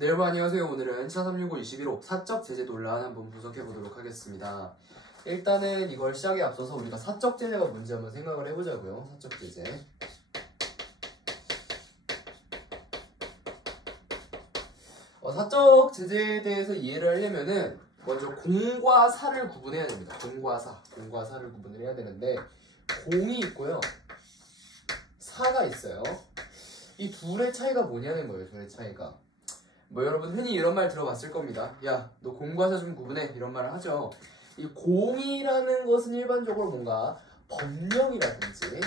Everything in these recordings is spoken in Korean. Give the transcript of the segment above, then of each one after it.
네, 여러분 안녕하세요. 오늘은 7365-21호 사적 제재 논란 한번 분석해 보도록 하겠습니다. 일단은 이걸 시작에 앞서서 우리가 사적 제재가 뭔지 한번 생각을 해보자고요. 사적 제재. 사적 제재에 대해서 이해를 하려면은 먼저 공과 사를 구분해야 됩니다. 공과 사를 구분을 해야 되는데 공이 있고요. 사가 있어요. 이 둘의 차이가 뭐냐는 거예요. 둘의 차이가. 뭐 여러분 흔히 이런 말 들어봤을 겁니다. 야, 너 공과 사 좀 구분해. 이런 말을 하죠. 이 공이라는 것은 일반적으로 뭔가 법령이라든지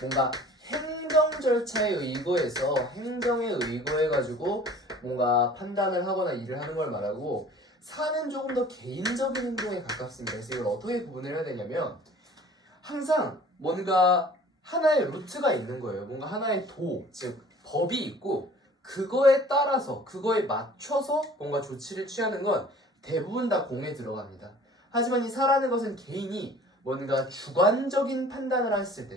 뭔가 행정 절차에 의거해서 행정에 의거해가지고 뭔가 판단을 하거나 일을 하는 걸 말하고, 사는 조금 더 개인적인 행동에 가깝습니다. 그래서 이걸 어떻게 구분을 해야 되냐면 항상 뭔가 하나의 루트가 있는 거예요. 뭔가 하나의 즉 법이 있고 그거에 따라서 그거에 맞춰서 뭔가 조치를 취하는 건 대부분 다 공에 들어갑니다. 하지만 이 사라는 것은 개인이 뭔가 주관적인 판단을 했을 때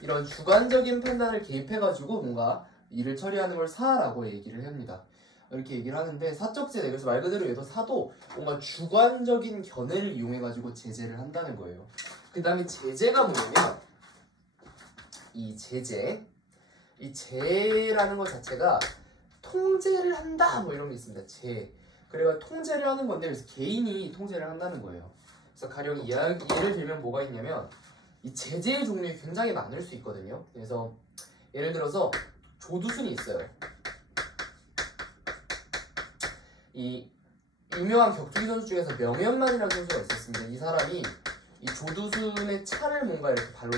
이런 주관적인 판단을 개입해가지고 뭔가 일을 처리하는 걸 사라고 얘기를 합니다. 이렇게 얘기를 하는데 사적 제재, 그래서 말 그대로 얘도 사도 뭔가 주관적인 견해를 이용해가지고 제재를 한다는 거예요. 그 다음에 제재가 뭐냐면 이 제라는 것 자체가 통제를 한다 뭐 이런 게 있습니다. 그래가 통제를 하는 건데, 그래서 개인이 통제를 한다는 거예요. 그래서 가령 예를 들면 뭐가 있냐면 이 제재의 종류가 굉장히 많을 수 있거든요. 그래서 예를 들어서 조두순이 있어요. 이 유명한 격투기 선수 중에서 명현만이라는 선수가 있었습니다. 이 사람이 이 조두순의 차를 뭔가 이렇게 발로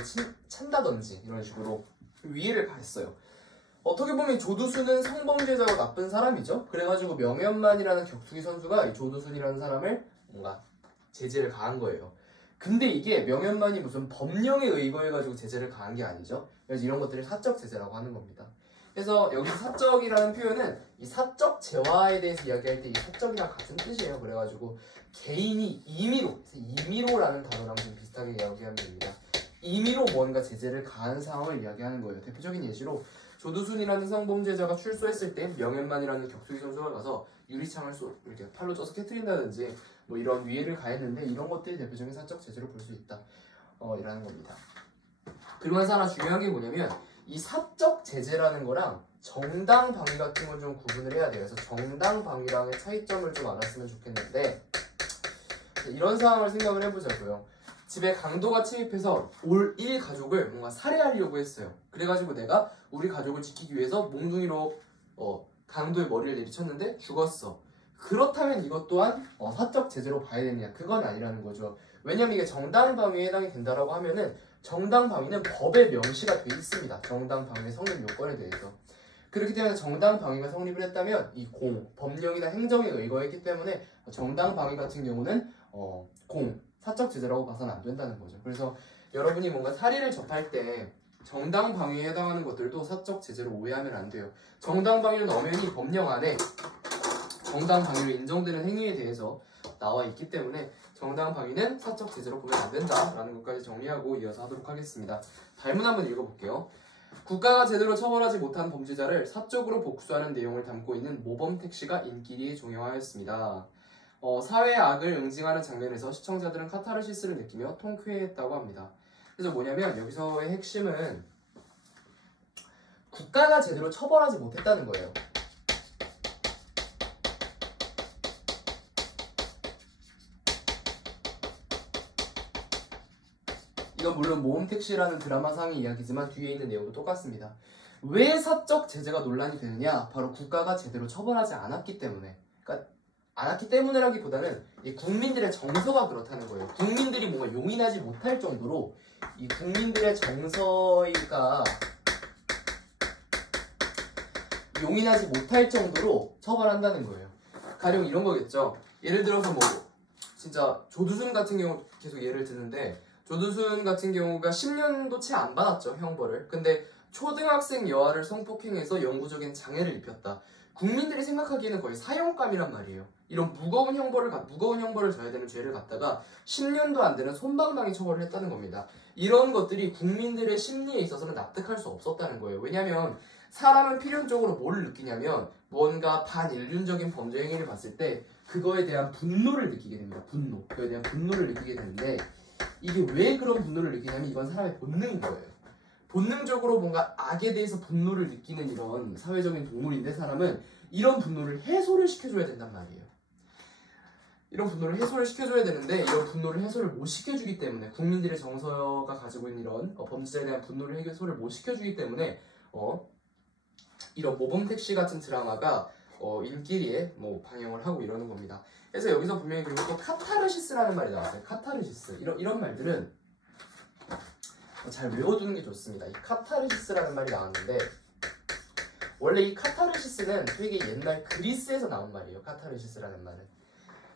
찬다든지 이런 식으로 위해를 가했어요. 어떻게 보면 조두순은 성범죄자고 나쁜 사람이죠. 그래가지고 명현만이라는 격투기 선수가 이 조두순이라는 사람을 뭔가 제재를 가한 거예요. 근데 이게 명현만이 무슨 법령에 의거해가지고 제재를 가한 게 아니죠. 그래서 이런 것들을 사적 제재라고 하는 겁니다. 그래서 여기 사적이라는 표현은 이 사적 재화에 대해서 이야기할 때 이 사적이랑 같은 뜻이에요. 그래가지고 개인이 임의로라는 단어랑 좀 비슷하게 이야기하면 됩니다. 임의로 뭔가 제재를 가한 상황을 이야기하는 거예요. 대표적인 예시로 조두순이라는 성범죄자가 출소했을 때 명현만이라는 격투기 선수가 가서 유리창을 이렇게 팔로 쪄서 깨트린다든지 뭐 이런 위해를 가했는데, 이런 것들이 대표적인 사적 제재로 볼 수 있다. 이라는 겁니다. 그리고 하나 중요한 게 뭐냐면 이 사적 제재라는 거랑 정당방위 같은 걸 좀 구분을 해야 돼요. 그래서 정당방위랑의 차이점을 좀 알았으면 좋겠는데, 이런 상황을 생각을 해보자고요. 집에 강도가 침입해서 올 1가족을 뭔가 살해하려고 했어요. 그래가지고 내가 우리 가족을 지키기 위해서 몽둥이로 강도의 머리를 내리쳤는데 죽었어. 그렇다면 이것 또한 사적 제재로 봐야 되느냐? 그건 아니라는 거죠. 왜냐면 이게 정당방위에 해당이 된다라고 하면은 정당방위는 법에 명시가 돼 있습니다. 정당방위의 성립 요건에 대해서. 그렇기 때문에 정당방위가 성립을 했다면 이 법령이나 행정에 의거했기 때문에 정당방위 같은 경우는 사적 제재라고 봐서는 안 된다는 거죠. 그래서 여러분이 뭔가 사리를 접할 때 정당방위에 해당하는 것들도 사적 제재로 오해하면 안 돼요. 정당방위는 엄연히 법령 안에 정당방위로 인정되는 행위에 대해서 나와 있기 때문에 정당방위는 사적 제재로 보면 안 된다라는 것까지 정리하고 이어서 하도록 하겠습니다. 발문 한번 읽어볼게요. 국가가 제대로 처벌하지 못한 범죄자를 사적으로 복수하는 내용을 담고 있는 모범택시가 인기리에 종영하였습니다. 사회의 악을 응징하는 장면에서 시청자들은 카타르시스를 느끼며 통쾌했다고 합니다. 그래서 뭐냐면 여기서의 핵심은 국가가 제대로 처벌하지 못했다는 거예요. 이건 물론 모험택시라는 드라마상의 이야기지만 뒤에 있는 내용도 똑같습니다. 왜 사적 제재가 논란이 되느냐? 바로 국가가 제대로 처벌하지 않았기 때문에. 그러니까 않았기 때문이라기보다는 이 국민들의 정서가 그렇다는 거예요. 국민들이 뭔가 용인하지 못할 정도로 이 국민들의 정서가 용인하지 못할 정도로 처벌한다는 거예요. 가령 이런 거겠죠. 예를 들어서 뭐 진짜 조두순 같은 경우 계속 예를 드는데, 조두순 같은 경우가 10년도 채 안 받았죠, 형벌을. 근데 초등학생 여아를 성폭행해서 영구적인 장애를 입혔다. 국민들이 생각하기에는 거의 사형감이란 말이에요. 이런 무거운 형벌을 져야 되는 죄를 갖다가 10년도 안 되는 솜방망이 처벌을 했다는 겁니다. 이런 것들이 국민들의 심리에 있어서는 납득할 수 없었다는 거예요. 왜냐하면 사람은 필연적으로 뭘 느끼냐면 뭔가 반인륜적인 범죄 행위를 봤을 때 그거에 대한 분노를 느끼게 됩니다. 그거에 대한 분노를 느끼게 되는데 이게 왜 그런 분노를 느끼냐면 이건 사람의 본능인 거예요. 본능적으로 뭔가 악에 대해서 분노를 느끼는 이런 사회적인 동물인데 사람은 이런 분노를 해소를 시켜줘야 된단 말이에요. 이런 분노를 해소를 시켜줘야 되는데 이런 분노를 해소를 못 시켜주기 때문에 국민들의 정서가 가지고 있는 이런 범죄자에 대한 분노를 해소를 못 시켜주기 때문에 이런 모범택시 같은 드라마가 인기리에 방영을 하고 이러는 겁니다. 그래서 여기서 분명히 그리고 또 카타르시스라는 말이 나왔어요. 카타르시스 이런 말들은 잘 외워두는 게 좋습니다. 이 카타르시스라는 말이 나왔는데 원래 이 카타르시스는 되게 옛날 그리스에서 나온 말이에요. 카타르시스라는 말은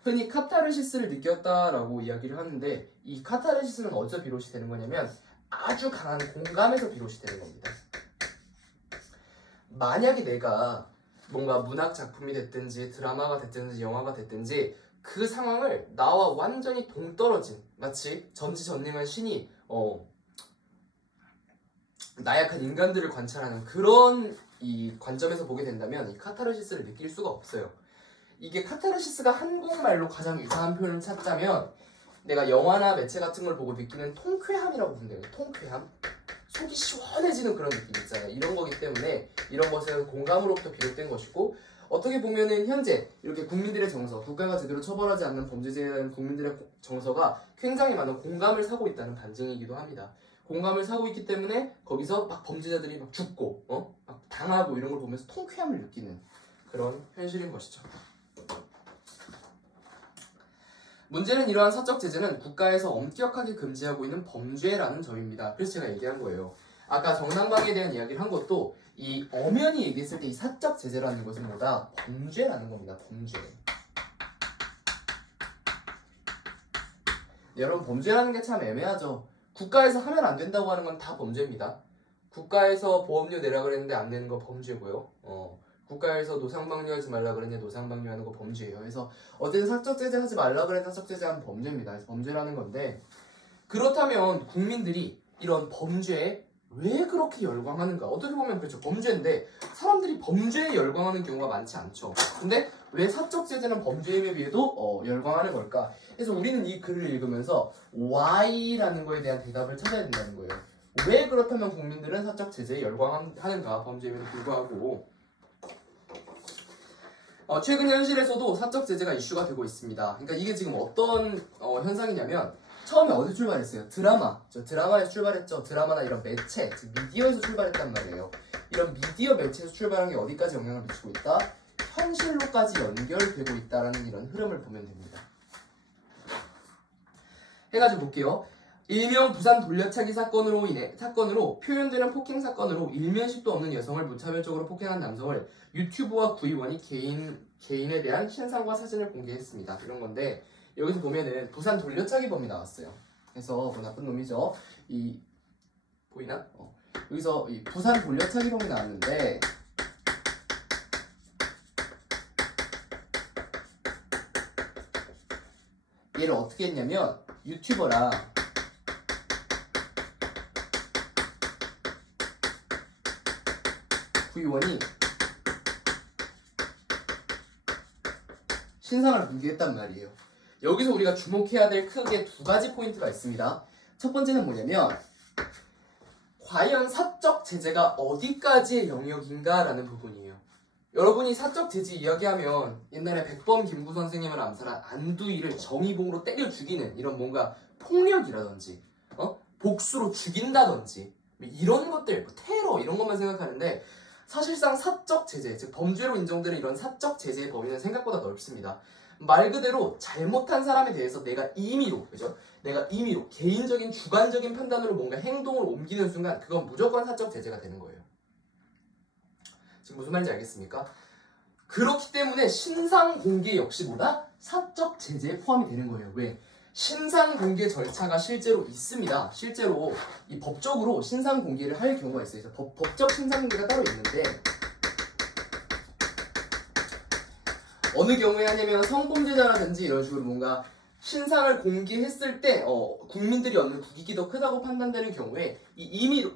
흔히 카타르시스를 느꼈다라고 이야기를 하는데 이 카타르시스는 어디서 비롯이 되는 거냐면 아주 강한 공감에서 비롯이 되는 겁니다. 만약에 내가 뭔가 문학 작품이 됐든지 드라마가 됐든지 영화가 됐든지 그 상황을 나와 완전히 동떨어진 마치 전지전능한 신이 나약한 인간들을 관찰하는 그런 이 관점에서 보게 된다면 이 카타르시스를 느낄 수가 없어요. 이게 카타르시스가 한국말로 가장 유사한 표현을 찾자면 내가 영화나 매체 같은 걸 보고 느끼는 통쾌함이라고 보면 돼요. 통쾌함. 속이 시원해지는 그런 느낌 있잖아요. 이런 거기 때문에 이런 것은 공감으로부터 비롯된 것이고 어떻게 보면은 현재 이렇게 국민들의 정서, 국가가 제대로 처벌하지 않는 범죄자에 대한 국민들의 정서가 굉장히 많은 공감을 사고 있다는 반증이기도 합니다. 공감을 사고 있기 때문에 거기서 막 범죄자들이 막 죽고 막 당하고 이런 걸 보면서 통쾌함을 느끼는 그런 현실인 것이죠. 문제는 이러한 사적 제재는 국가에서 엄격하게 금지하고 있는 범죄라는 점입니다. 그래서 제가 얘기한 거예요. 아까 정당방위에 대한 이야기를 한 것도 이 엄연히 얘기했을 때 이 사적 제재라는 것은 뭐다? 범죄라는 겁니다. 범죄. 여러분 범죄라는 게 참 애매하죠. 국가에서 하면 안 된다고 하는 건 다 범죄입니다. 국가에서 보험료 내라 그랬는데 안 내는 거 범죄고요. 국가에서 노상방뇨하지 말라 그랬는데 노상방뇨하는 거 범죄예요. 그래서 어쨌든 사적 제재 하지 말라 그랬는데 사적 제재하면 범죄입니다. 그래서 범죄라는 건데 그렇다면 국민들이 이런 범죄에 왜 그렇게 열광하는가? 어떻게 보면 그렇죠. 범죄인데 사람들이 범죄에 열광하는 경우가 많지 않죠. 근데 왜 사적 제재는 범죄임에 비해도 열광하는 걸까? 그래서 우리는 이 글을 읽으면서 why라는 거에 대한 대답을 찾아야 된다는 거예요. 왜 그렇다면 국민들은 사적 제재에 열광하는가? 범죄임에도 불구하고 최근 현실에서도 사적 제재가 이슈가 되고 있습니다. 그러니까 이게 지금 어떤 현상이냐면 처음에 어디 출발했어요? 드라마에서 출발했죠. 드라마나 이런 매체, 즉 미디어에서 출발했단 말이에요. 이런 미디어 매체에서 출발한 게 어디까지 영향을 미치고 있다? 현실로까지 연결되고 있다라는 이런 흐름을 보면 됩니다. 해가지고 볼게요. 일명 부산 돌려차기 사건으로 표현되는 폭행 사건으로 일면식도 없는 여성을 무차별적으로 폭행한 남성을 유튜브와 구의원이 개인에 대한 신상과 사진을 공개했습니다. 이런 건데 여기서 보면은 부산 돌려차기범이 나왔어요. 그래서 나쁜 놈이죠. 보이나? 여기서 이 부산 돌려차기범이 나왔는데 얘를 어떻게 했냐면 유튜버랑 구의원이 신상을 공개했단 말이에요. 여기서 우리가 주목해야 될 크게 두 가지 포인트가 있습니다. 첫 번째는 뭐냐면 과연 사적 제재가 어디까지의 영역인가 라는 부분이에요. 여러분이 사적 제재 이야기하면 옛날에 백범 김구 선생님을 암살한 안두희를 정의봉으로 때려 죽이는 이런 뭔가 폭력이라든지 복수로 죽인다든지 이런 것들, 테러 이런 것만 생각하는데 사실상 사적 제재, 즉 범죄로 인정되는 이런 사적 제재의 범위는 생각보다 넓습니다. 말 그대로 잘못한 사람에 대해서 내가 임의로 개인적인 주관적인 판단으로 뭔가 행동을 옮기는 순간 그건 무조건 사적 제재가 되는 거예요. 지금 무슨 말인지 알겠습니까? 그렇기 때문에 신상 공개 역시 뭐다? 사적 제재에 포함이 되는 거예요. 왜? 신상 공개 절차가 실제로 있습니다. 실제로 이 법적으로 신상 공개를 할 경우가 있어요. 법적 신상 공개가 따로 있는데 어느 경우에 하냐면 성범죄자라든지 이런 식으로 뭔가 신상을 공개했을 때 국민들이 얻는 국익이 더 크다고 판단되는 경우에 이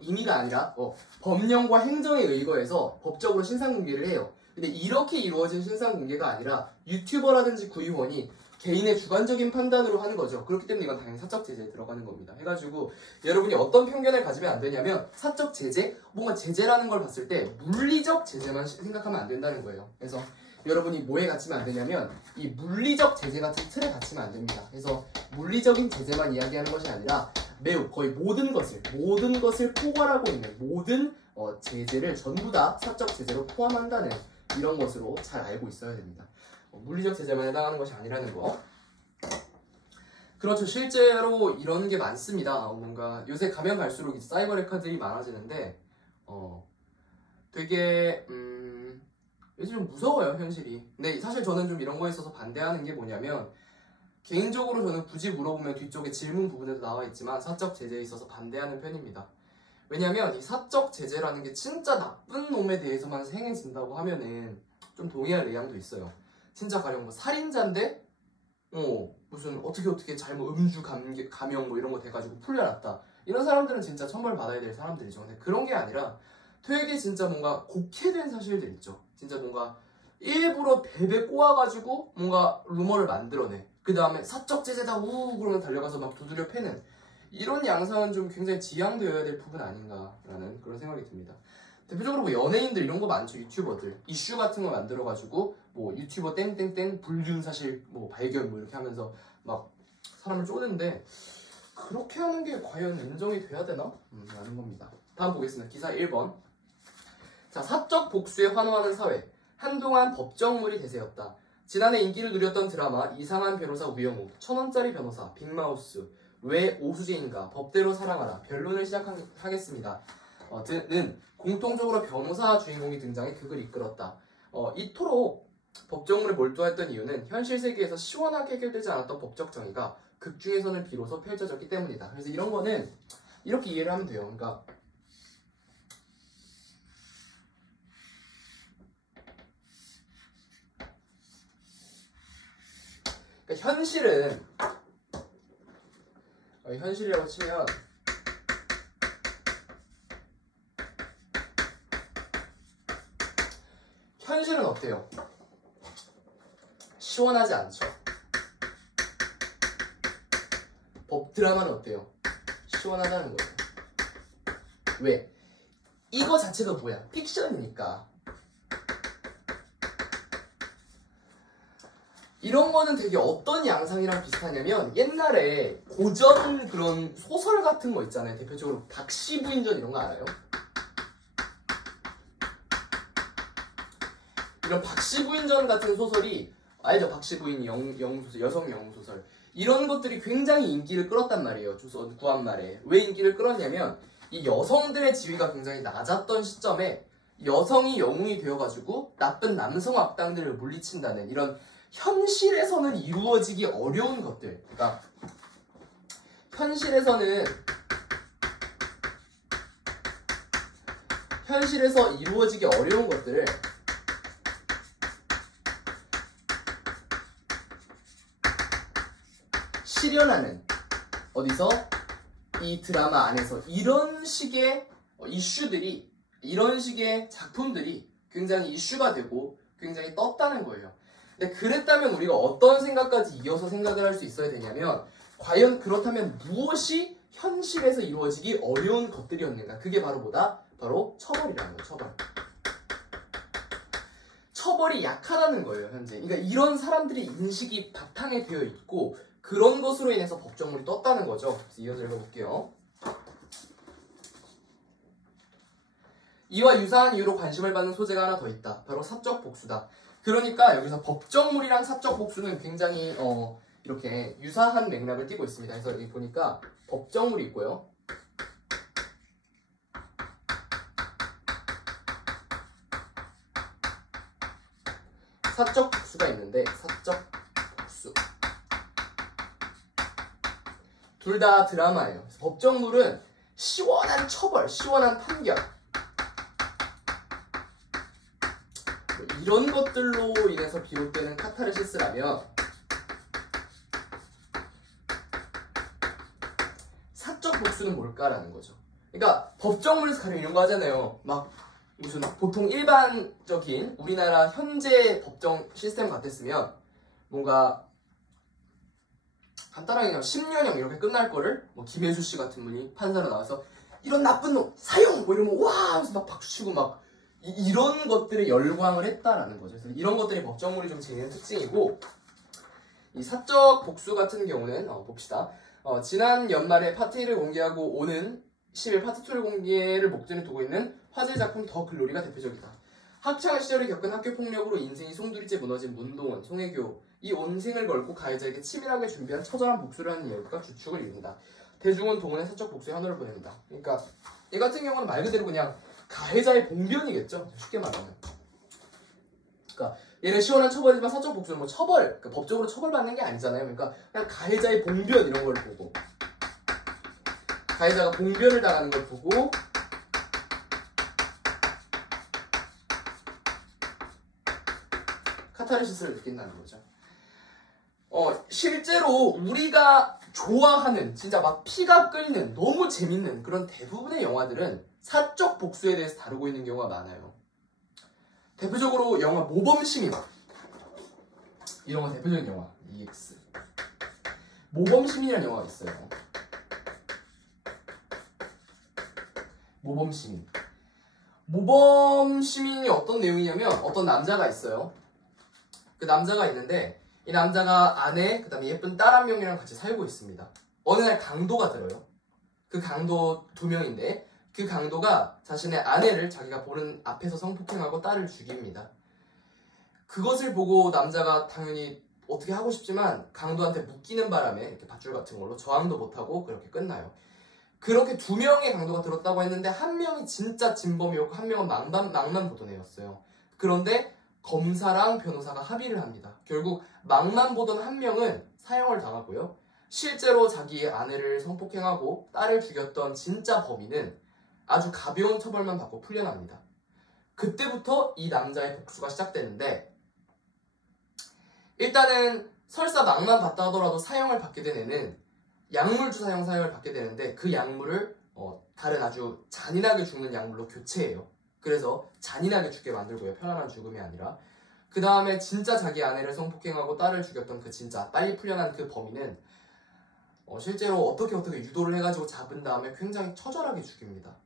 임의가 아니라 법령과 행정에 의거해서 법적으로 신상 공개를 해요. 근데 이렇게 이루어진 신상 공개가 아니라 유튜버라든지 구의원이 개인의 주관적인 판단으로 하는 거죠. 그렇기 때문에 이건 당연히 사적 제재에 들어가는 겁니다. 해가지고 여러분이 어떤 편견을 가지면 안 되냐면 사적 제재, 뭔가 제재라는 걸 봤을 때 물리적 제재만 생각하면 안 된다는 거예요. 그래서 여러분이 뭐에 갇히면 안 되냐면 이 물리적 제재 같은 틀에 갇히면 안 됩니다. 그래서 물리적인 제재만 이야기하는 것이 아니라 매우 거의 모든 것을 포괄하고 있는 모든 제재를 전부 다 사적 제재로 포함한다는 이런 것으로 잘 알고 있어야 됩니다. 물리적 제재만 해당하는 것이 아니라는 거. 그렇죠. 실제로 이런 게 많습니다. 뭔가 요새 가면 갈수록 사이버 레카들이 많아지는데 되게 요즘 좀 무서워요, 현실이. 근데 사실 저는 좀 이런 거에 있어서 반대하는 게 뭐냐면 개인적으로 저는 굳이 물어보면 뒤쪽에 질문 부분에도 나와 있지만 사적 제재에 있어서 반대하는 편입니다. 왜냐면 이 사적 제재라는 게 진짜 나쁜 놈에 대해서만 행해진다고 하면은 좀 동의할 의향도 있어요. 진짜 가령 뭐 살인자인데 무슨 어떻게 잘못 음주 감형 뭐 이런 거 돼가지고 풀려났다. 이런 사람들은 진짜 처벌 받아야 될 사람들이죠. 근데 그런 게 아니라 되게 진짜 뭔가 곡해된 사실들 있죠. 진짜 뭔가 일부러 베베 꼬아가지고 뭔가 루머를 만들어내. 그 다음에 사적 제재다 우 그러면 달려가서 막 두드려 패는 이런 양상은 좀 굉장히 지양되어야 될 부분 아닌가라는 그런 생각이 듭니다. 대표적으로 뭐 연예인들 이런 거 많죠. 유튜버들 이슈 같은 거 만들어가지고 뭐 유튜버 땡땡땡 불륜 사실 뭐 발견 뭐 이렇게 하면서 막 사람을 쪼는데 그렇게 하는 게 과연 인정이 돼야 되나? 라는 겁니다. 다음 보겠습니다. 기사 1번. 자, 사적 복수에 환호하는 사회. 한동안 법정물이 대세였다. 지난해 인기를 누렸던 드라마 이상한 변호사 우영우, 1,000원짜리 변호사, 빅마우스, 왜 오수재인가, 법대로 사랑하라, 변론을 시작하겠습니다. 는 공통적으로 변호사 주인공이 등장해 극을 이끌었다. 이토록 법정물에 몰두했던 이유는 현실 세계에서 시원하게 해결되지 않았던 법적 정의가 극 중에서는 비로소 펼쳐졌기 때문이다. 그래서 이런 거는 이렇게 이해를 하면 돼요. 그러니까 현실은 현실이라고 치면 현실은 어때요? 시원하지 않죠. 법 드라마는 어때요? 시원하다는 거예요. 왜? 이거 자체가 뭐야? 픽션이니까. 이런 거는 되게 어떤 양상이랑 비슷하냐면 옛날에 고전 그런 소설 같은 거 있잖아요. 대표적으로 박씨부인전 이런 거 알아요? 이런 박씨부인전 같은 소설이 알죠? 박씨부인 영웅소설, 여성 영웅소설 이런 것들이 굉장히 인기를 끌었단 말이에요. 조선 구한말에. 왜 인기를 끌었냐면 이 여성들의 지위가 굉장히 낮았던 시점에 여성이 영웅이 되어가지고 나쁜 남성 악당들을 물리친다는 이런 현실에서는 이루어지기 어려운 것들. 그러니까 현실에서 이루어지기 어려운 것들을 실현하는 어디서? 이 드라마 안에서 이런 식의 이슈들이 이런 식의 작품들이 굉장히 이슈가 되고 굉장히 떴다는 거예요. 근데 그랬다면 우리가 어떤 생각까지 이어서 생각을 할 수 있어야 되냐면 과연 그렇다면 무엇이 현실에서 이루어지기 어려운 것들이었는가? 그게 바로 뭐다? 바로 처벌이라는 거예요. 처벌이 약하다는 거예요. 현재. 그러니까 이런 사람들이 인식이 바탕에 되어 있고 그런 것으로 인해서 법정물이 떴다는 거죠. 그래서 이어서 읽어볼게요. 이와 유사한 이유로 관심을 받는 소재가 하나 더 있다. 바로 사적 복수다. 그러니까 여기서 법정물이랑 사적 복수는 굉장히 이렇게 유사한 맥락을 띠고 있습니다. 그래서 여기 보니까 법정물이 있고요. 사적 복수가 있는데 사적 복수 둘 다 드라마예요. 법정물은 시원한 처벌, 시원한 판결 이런 것들로 인해서 비롯되는 카타르시스라면 사적 복수는 뭘까라는 거죠. 그러니까 법정물에서 가령 이런 거 하잖아요. 막 무슨 보통 일반적인 우리나라 현재 법정 시스템 같았으면 뭔가 간단하게 그냥 10년형 이렇게 끝날 거를 뭐 김혜수 씨 같은 분이 판사로 나와서 이런 나쁜 놈 사형 뭐 이러면 와 하면서 막 박수치고 막 이런 것들에 열광을 했다라는 거죠. 그래서 이런 것들이 법정물이 좀 지니는 특징이고, 이 사적 복수 같은 경우는 봅시다. 지난 연말에 파트 1을 공개하고 오는 10일 파트 2를 공개를 목전에 두고 있는 화제 작품 더 글로리가 대표적이다. 학창 시절에 겪은 학교 폭력으로 인생이 송두리째 무너진 문동원, 송혜교, 이 온생을 걸고 가해자에게 치밀하게 준비한 처절한 복수를 하는 이야기가 주축을 이룬다. 대중은 동원의 사적 복수의 한호를 보냅니다. 그러니까 이 같은 경우는 말 그대로 그냥 가해자의 봉변이겠죠. 쉽게 말하면. 그러니까 얘는 시원한 처벌이지만 사적 복수는 뭐 처벌, 그러니까 법적으로 처벌받는 게 아니잖아요. 그러니까 그냥 가해자의 봉변 이런 걸 보고, 가해자가 봉변을 당하는 걸 보고 카타르시스를 느낀다는 거죠. 실제로 우리가 좋아하는 진짜 막 피가 끓는 너무 재밌는 그런 대부분의 영화들은 사적 복수에 대해서 다루고 있는 경우가 많아요. 대표적으로 영화 모범시민, 이런 거 대표적인 영화 EX 모범시민이라는 영화가 있어요. 모범시민이 어떤 내용이냐면 어떤 남자가 있어요. 그 남자가 있는데 이 남자가 아내, 그 다음에 예쁜 딸 한 명이랑 같이 살고 있습니다. 어느 날 강도가 들어요. 그 강도 2명인데 그 강도가 자신의 아내를 자기가 보는 앞에서 성폭행하고 딸을 죽입니다. 그것을 보고 남자가 당연히 어떻게 하고 싶지만 강도한테 묶이는 바람에 이렇게 밧줄 같은 걸로 저항도 못하고 그렇게 끝나요. 그렇게 2명의 강도가 들었다고 했는데 한 명이 진짜 진범이었고 한 명은 망만 보던 애였어요. 그런데 검사랑 변호사가 합의를 합니다. 결국 망만 보던 한 명은 사형을 당하고요. 실제로 자기의 아내를 성폭행하고 딸을 죽였던 진짜 범인은 아주 가벼운 처벌만 받고 풀려납니다. 그때부터 이 남자의 복수가 시작되는데, 일단은 설사 망만 봤다 하더라도 사형을 받게 된 애는 약물주사형 사형을 받게 되는데 그 약물을 다른 아주 잔인하게 죽는 약물로 교체해요. 그래서 잔인하게 죽게 만들고요. 편안한 죽음이 아니라. 그 다음에 진짜 자기 아내를 성폭행하고 딸을 죽였던 그 진짜 빨리 풀려난 그 범인은 실제로 어떻게 유도를 해가지고 잡은 다음에 굉장히 처절하게 죽입니다.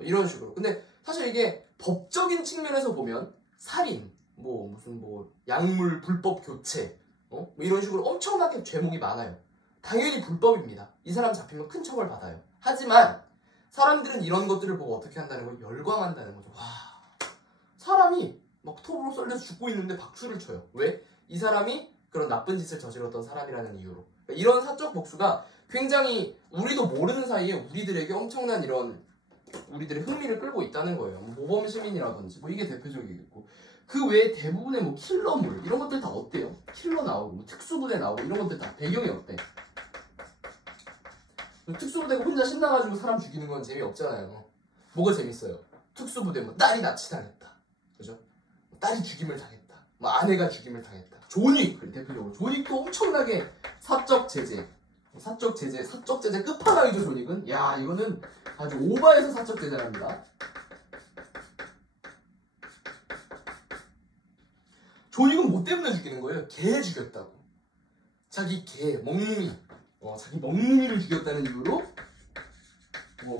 이런 식으로. 근데 사실 이게 법적인 측면에서 보면 살인, 무슨 약물 불법 교체, 뭐 이런 식으로 엄청나게 죄목이 많아요. 당연히 불법입니다. 이 사람 잡히면 큰 처벌 받아요. 하지만 사람들은 이런 것들을 보고 어떻게 한다는 걸 열광한다는 거죠. 와, 사람이 막 톱으로 썰려서 죽고 있는데 박수를 쳐요. 왜? 이 사람이 그런 나쁜 짓을 저질렀던 사람이라는 이유로. 그러니까 이런 사적 복수가 굉장히 우리도 모르는 사이에 우리들에게 엄청난 이런 우리들의 흥미를 끌고 있다는 거예요. 모범시민이라든지 이게 대표적이겠고, 그 외에 대부분의 킬러물 이런 것들 다 어때요? 킬러 나오고 특수부대 나오고 이런 것들 다 배경이 어때? 특수부대가 혼자 신나가지고 사람 죽이는 건 재미없잖아요. 뭐가 재밌어요? 특수부대 딸이 납치당했다, 그죠? 딸이 죽임을 당했다, 아내가 죽임을 당했다. 존윅, 대표적으로 존윅도 엄청나게 사적 제재 끝판왕이죠. 존윅은 야, 이거는 아주 오바해서 사적 제재랍니다. 존윅은 뭐 때문에 죽이는 거예요? 개 죽였다고. 자기 개 멍뭉이, 자기 멍뭉이를 죽였다는 이유로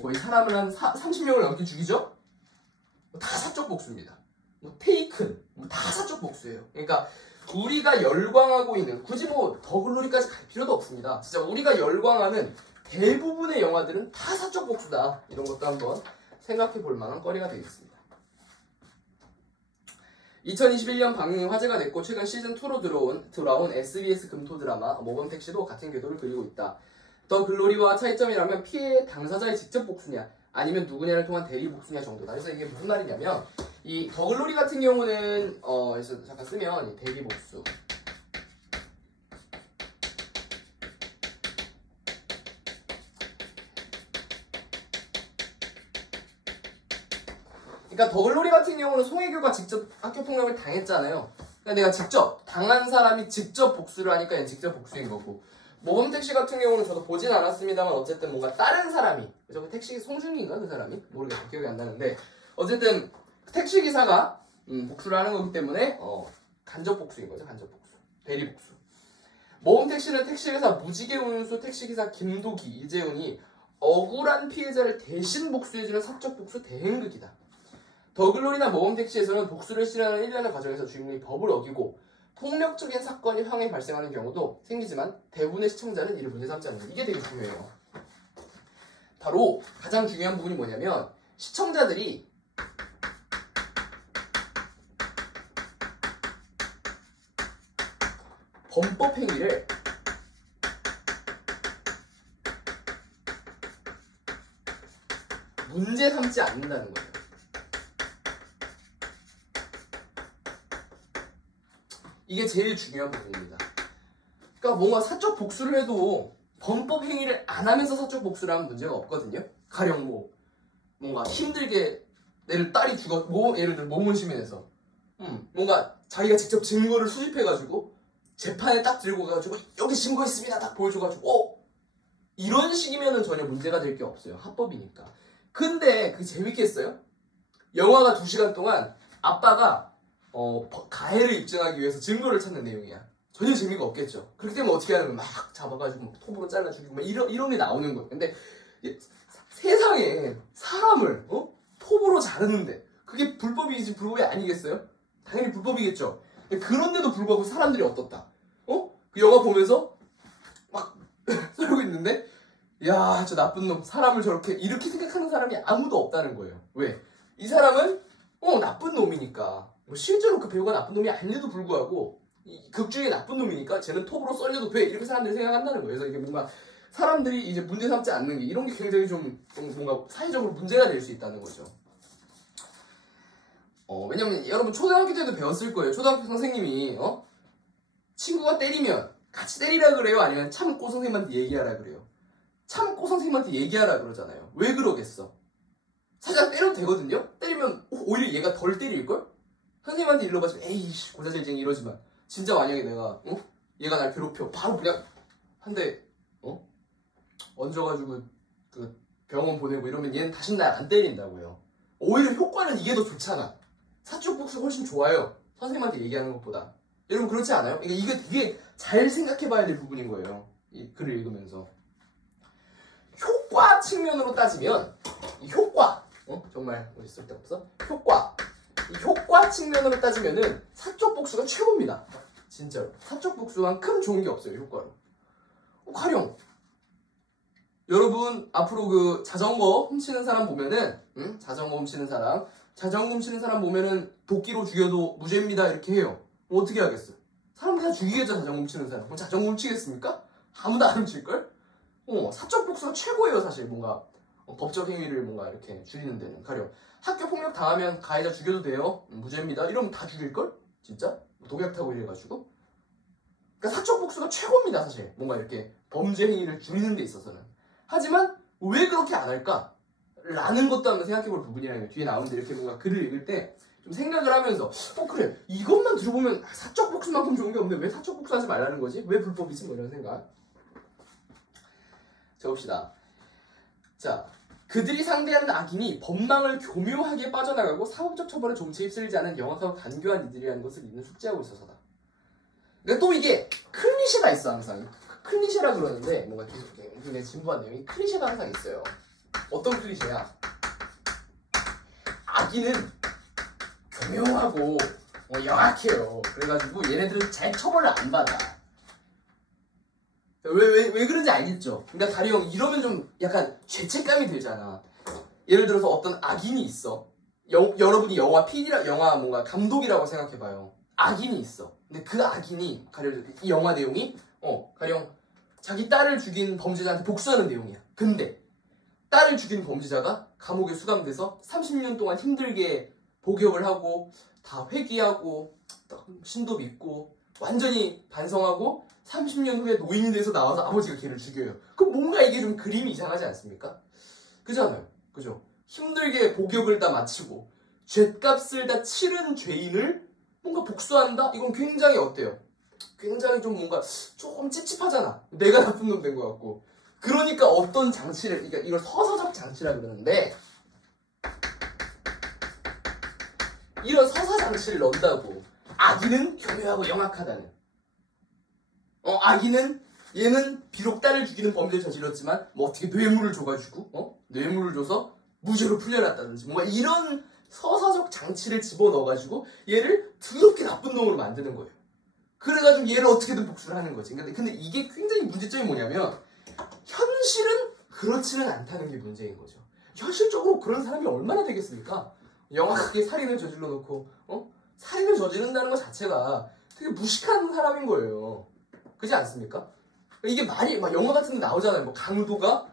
거의 사람을 한 30명을 넘게 죽이죠? 다 사적 복수입니다. 테이큰, 다 사적 복수예요. 그러니까 우리가 열광하고 있는, 굳이 더 글로리까지 갈 필요도 없습니다. 진짜 우리가 열광하는 대부분의 영화들은 다 사적 복수다. 이런 것도 한번 생각해 볼 만한 거리가 되겠습니다. 2021년 방영이 화제가 됐고 최근 시즌2로 돌아온 SBS 금토 드라마 모범택시도 같은 궤도를 그리고 있다. 더 글로리와 차이점이라면 피해 당사자의 직접 복수냐 아니면 누구냐를 통한 대리 복수냐 정도다. 그래서 이게 무슨 말이냐면 이 더 글로리 같은 경우는 그래서 잠깐 쓰면 이 대리 복수, 그러니까 더글로리 같은 경우는 송혜교가 직접 학교 폭력을 당했잖아요. 그러니까 내가 직접 당한 사람이 직접 복수를 하니까 얘는 직접 복수인 거고, 모범택시 같은 경우는 저도 보진 않았습니다만 어쨌든 뭔가 다른 사람이, 그죠? 그 택시 송중기인가 그 사람이? 모르겠어, 기억이 안 나는데 어쨌든 택시 기사가 복수를 하는 거기 때문에 간접 복수인 거죠. 간접 복수, 대리 복수. 모범택시는 택시회사 무지개 운수 택시기사 김도기, 이재훈이 억울한 피해자를 대신 복수해주는 사적 복수 대행극이다. 더글로리나 모범택시에서는 복수를 실현하는 일련의 과정에서 주인공이 법을 어기고 폭력적인 사건이 황해 발생하는 경우도 생기지만 대부분의 시청자는 이를 문제 삼지 않는다. 이게 되게 중요해요. 바로 가장 중요한 부분이 뭐냐면 시청자들이 범법 행위를 문제 삼지 않는다는 거예요. 이게 제일 중요한 부분입니다. 그러니까 뭔가 사적 복수를 해도 범법 행위를 안 하면서 사적 복수를 하면 문제가 없거든요. 가령 뭔가 힘들게 내를 딸이 예를 들어 모문시민에서 뭔가 자기가 직접 증거를 수집해가지고 재판에 딱 들고 가가지고 여기 증거 있습니다 딱 보여줘가지고 이런 식이면은 전혀 문제가 될 게 없어요. 합법이니까. 근데 그 재밌겠어요? 영화가 2시간 동안 아빠가 가해를 입증하기 위해서 증거를 찾는 내용이야. 전혀 재미가 없겠죠. 그렇기 때문에 어떻게 하냐면 막 잡아가지고 톱으로 잘라 죽이고 막 이런 게 나오는 거예요. 근데 세상에 사람을 톱으로 자르는데 그게 불법이지 불법이 아니겠어요? 당연히 불법이겠죠. 그런데도 불구하고 사람들이 어떻다? 그 영화 보면서 막 썰고 있는데 야, 저 나쁜 놈, 사람을 이렇게 생각하는 사람이 아무도 없다는 거예요. 왜? 이 사람은 나쁜 놈이니까. 실제로 그 배우가 나쁜 놈이 아닌데도 불구하고 극 중에 나쁜 놈이니까 쟤는 톱으로 썰려도 돼. 이렇게 사람들이 생각한다는 거예요. 그래서 이게 뭔가 사람들이 이제 문제 삼지 않는 게 이런 게 굉장히 좀 뭔가 사회적으로 문제가 될 수 있다는 거죠. 왜냐면 여러분 초등학교 때도 배웠을 거예요. 초등학교 선생님이 친구가 때리면 같이 때리라 그래요? 아니면 참고 선생님한테 얘기하라 그래요? 참고 선생님한테 얘기하라 그러잖아요. 왜 그러겠어? 살짝 때려도 되거든요? 때리면 오히려 얘가 덜 때릴걸? 선생님한테 일러봤으면 에이씨 고자질쟁이 이러지만 진짜 만약에 내가 얘가 날 괴롭혀 바로 그냥 한 대 얹어가지고 그 병원 보내고 이러면 얘는 다시 날 안 때린다고요. 오히려 효과는 이게 더 좋잖아. 사적 복수가 훨씬 좋아요. 선생님한테 얘기하는 것보다. 여러분 그렇지 않아요? 이게 잘 생각해봐야 될 부분인 거예요. 이 글을 읽으면서. 효과 측면으로 따지면 이 효과 정말 어디 쓸데없어? 효과 측면으로 따지면은 사적 복수가 최고입니다. 진짜로 사적 복수만큼 좋은 게 없어요. 효과로. 가령 여러분 앞으로 그 자전거 훔치는 사람 보면은 자전거 훔치는 사람 보면은 도끼로 죽여도 무죄입니다 이렇게 해요. 어떻게 하겠어? 사람들 다 죽이겠죠. 자전거 훔치는 사람. 그럼 자전거 훔치겠습니까? 아무도 안 훔칠걸? 사적 복수가 최고예요. 사실 뭔가 법적 행위를 뭔가 이렇게 줄이는 데는. 가령 학교 폭력 당하면 가해자 죽여도 돼요. 무죄입니다. 이러면 다 죽일걸? 진짜? 독약 타고 이래가지고. 그러니까 사적 복수가 최고입니다. 사실 뭔가 이렇게 범죄 행위를 줄이는 데 있어서는. 하지만 왜 그렇게 안 할까? 라는 것도 한번 생각해볼 부분이라는 거예요. 뒤에 나오는데 이렇게 뭔가 글을 읽을 때 좀 생각을 하면서 그래 이것만 들어보면 사적 복수만큼 좋은 게 없는데 왜 사적 복수하지 말라는 거지? 왜 불법이지? 뭐 이런 생각. 자 봅시다. 자 그들이 상대하는 악인이 법망을 교묘하게 빠져나가고 사법적 처벌에 좀채 휩쓸리지 않은 영악하고 간교한 이들이라는 것을 이는 숙지하고 있어서다. 그러니까 또 이게 클리셰가 있어 항상. 클리셰라 그러는데 뭔가 굉장히 진부한 내용이 클리셰가 항상 있어요. 어떤 클리셰야? 악인은 교묘하고 영악해요. 그래가지고 얘네들은 잘 처벌을 안 받아. 왜 그런지 알겠죠? 그러니까 가령 이러면 좀 약간 죄책감이 들잖아. 예를 들어서 어떤 악인이 있어. 여러분이 영화 PD라 영화 뭔가 감독이라고 생각해봐요. 악인이 있어. 근데 그 악인이 가령 이 영화 내용이 가령 자기 딸을 죽인 범죄자한테 복수하는 내용이야. 근데 딸을 죽인 범죄자가 감옥에 수감돼서 30년 동안 힘들게 복역을 하고 다 회귀하고 신도 믿고 완전히 반성하고 30년 후에 노인이 돼서 나와서 아버지가 걔를 죽여요. 그럼 뭔가 이게 좀 그림이 이상하지 않습니까? 그잖아요. 그죠? 힘들게 복역을 다 마치고 죗값을 다 치른 죄인을 뭔가 복수한다? 이건 굉장히 어때요? 굉장히 좀 뭔가 조금 찝찝하잖아. 내가 나쁜 놈 된 것 같고. 그러니까 어떤 장치를, 그러니까 이걸 서사적 장치라 그러는데, 이런 서사 장치를 넣는다고 악인은 교묘하고 영악하다는. 악인은 얘는 비록 딸을 죽이는 범죄를 저질렀지만 뭐 어떻게 뇌물을 줘가지고 뇌물을 줘서 무죄로 풀려났다든지 뭔가 이런 서사적 장치를 집어넣어가지고 얘를 더럽게 나쁜 놈으로 만드는 거예요. 그래가지고 얘를 어떻게든 복수를 하는 거지. 근데 이게 굉장히 문제점이 뭐냐면 현실은 그렇지는 않다는 게 문제인 거죠. 현실적으로 그런 사람이 얼마나 되겠습니까? 영악하게 살인을 저질러 놓고 살인을 저지른다는 것 자체가 되게 무식한 사람인 거예요. 그렇지 않습니까? 이게 말이 막 영화 같은 데 나오잖아요. 뭐 강도가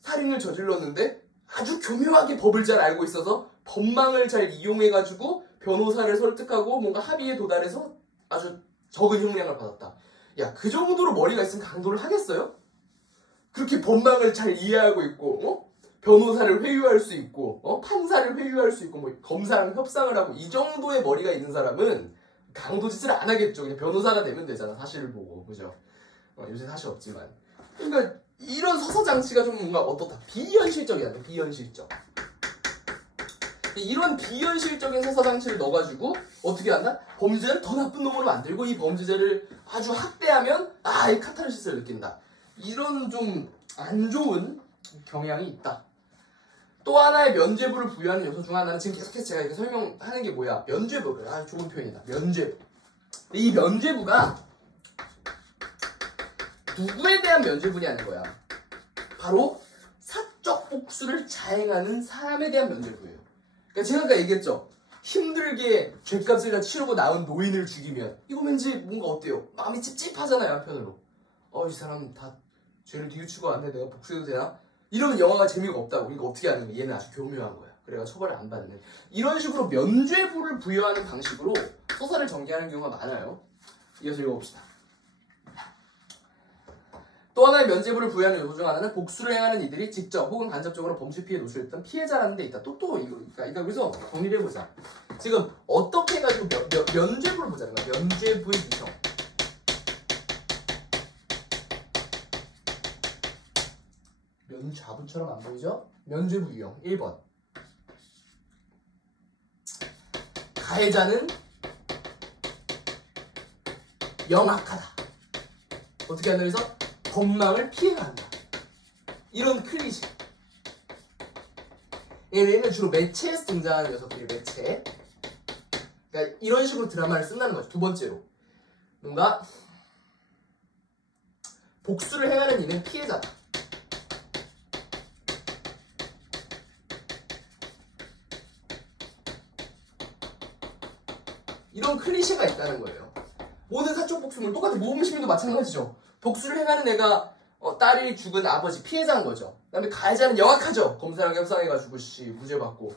살인을 저질렀는데 아주 교묘하게 법을 잘 알고 있어서 법망을 잘 이용해가지고 변호사를 설득하고 뭔가 합의에 도달해서 아주 적은 형량을 받았다. 야, 그 정도로 머리가 있으면 강도를 하겠어요? 그렇게 법망을 잘 이해하고 있고 변호사를 회유할 수 있고 판사를 회유할 수 있고 뭐 검사랑 협상을 하고 이 정도의 머리가 있는 사람은 강도 짓을 안 하겠죠. 그냥 변호사가 되면 되잖아. 사실을 보고. 그죠? 요새 사실 없지만. 그러니까 이런 서사 장치가 좀 뭔가 어떻다. 비현실적이야. 비현실적. 이런 비현실적인 서사 장치를 넣어가지고 어떻게 한다? 범죄자를 더 나쁜 놈으로 만들고 이 범죄자를 아주 학대하면 이 카타르시스를 느낀다. 이런 좀 안 좋은 경향이 있다. 또 하나의 면죄부를 부여하는 요소 중 하나는 지금 계속해서 제가 이렇게 설명하는 게 뭐야? 면죄부. 좋은 표현이다. 면죄부. 이 면죄부가 누구에 대한 면죄부냐는 거야. 바로 사적 복수를 자행하는 사람에 대한 면죄부예요. 그러니까 제가 아까 얘기했죠. 힘들게 죗값을 다 치르고 나온 노인을 죽이면 이거 왠지 뭔가 어때요? 마음이 찝찝하잖아요. 한편으로. 이 사람 다 죄를 뉘우치고 왔는데 내가 복수해도 되나? 이러면 영화가 재미가 없다고. 그러니까 어떻게 하는 거야? 얘는 아주 교묘한 거야. 그래가 처벌을 안 받는. 이런 식으로 면죄부를 부여하는 방식으로 서사를 전개하는 경우가 많아요. 이어서 읽어봅시다. 또 하나의 면죄부를 부여하는 요소 중 하나는 복수를 행하는 이들이 직접 혹은 간접적으로 범죄 피해에 노출됐던 피해자라는 데 있다. 그러니까 그래서 정리를 해보자. 지금 어떻게 해가지고 면죄부를 보자는 거야. 면죄부의 유형. 면죄부처럼 안 보이죠? 면죄부 유형 1번. 가해자는 영악하다. 어떻게 한다 그래서 법망을 피해간다. 이런 클리셰. 얘는 주로 매체에서 등장하는 녀석들이 매체. 그러니까 이런 식으로 드라마를 쓴다는 거죠. 두 번째로. 뭔가 복수를 행하는 이는 피해자다. 이런 클리셰가 있다는 거예요. 모든 사적 복수물 똑같은 모범시민도 마찬가지죠. 복수를 행하는 애가 딸이 죽은 아버지 피해자인 거죠. 그 다음에 가해자는 영악하죠. 검사랑 협상해가지고 무죄 받고.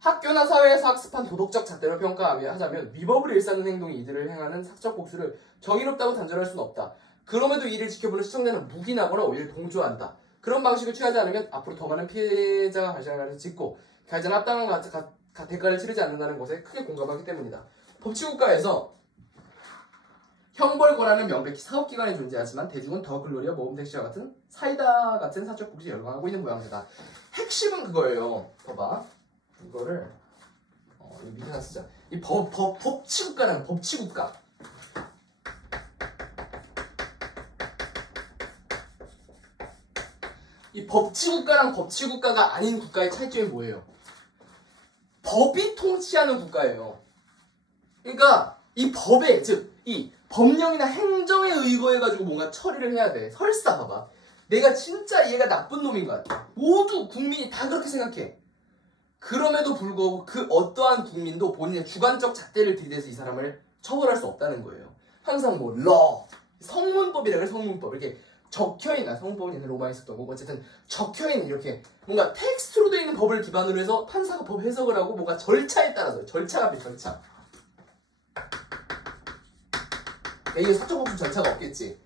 학교나 사회에서 학습한 도덕적 잣대로 평가하자면 위법을 일삼는 행동이 이들을 행하는 사적 복수를 정의롭다고 단정할 수는 없다. 그럼에도 이를 지켜보는 시청자는 묵인하거나 오히려 동조한다. 그런 방식을 취하지 않으면 앞으로 더 많은 피해자가 발생할 것을 짚고 가해자는 합당한 대가를 치르지 않는다는 것에 크게 공감하기 때문이다. 법치국가에서 형벌권한은 명백히 사법기관에 존재하지만 대중은 더 글로리와 모범택시와 같은 사이다 같은 사적 복수에 열광하고 있는 모양이다. 핵심은 그거예요. 봐봐. 이거를 밑에다 쓰자. 이 법치국가라는 법치국가. 이 법치국가랑 법치국가가 아닌 국가의 차이점이 뭐예요? 법이 통치하는 국가예요. 그러니까 이 법에, 즉 이 법령이나 행정에 의거해가지고 뭔가 처리를 해야 돼. 설사 봐봐. 내가 진짜 얘가 나쁜 놈인 것 같아. 모두 국민이 다 그렇게 생각해. 그럼에도 불구하고 그 어떠한 국민도 본인의 주관적 잣대를 들이대서 이 사람을 처벌할 수 없다는 거예요. 항상 뭐 law, 성문법이라 그래. 성문법. 이렇게 적혀있는, 성문법은 옛날 로마에 있었던 거고 어쨌든 적혀있는 이렇게 뭔가 텍스트로 되어 있는 법을 기반으로 해서 판사가 법 해석을 하고 뭔가 절차에 따라서 절차가 필요. 절차. 이게 사적 복수 절차가 없겠지.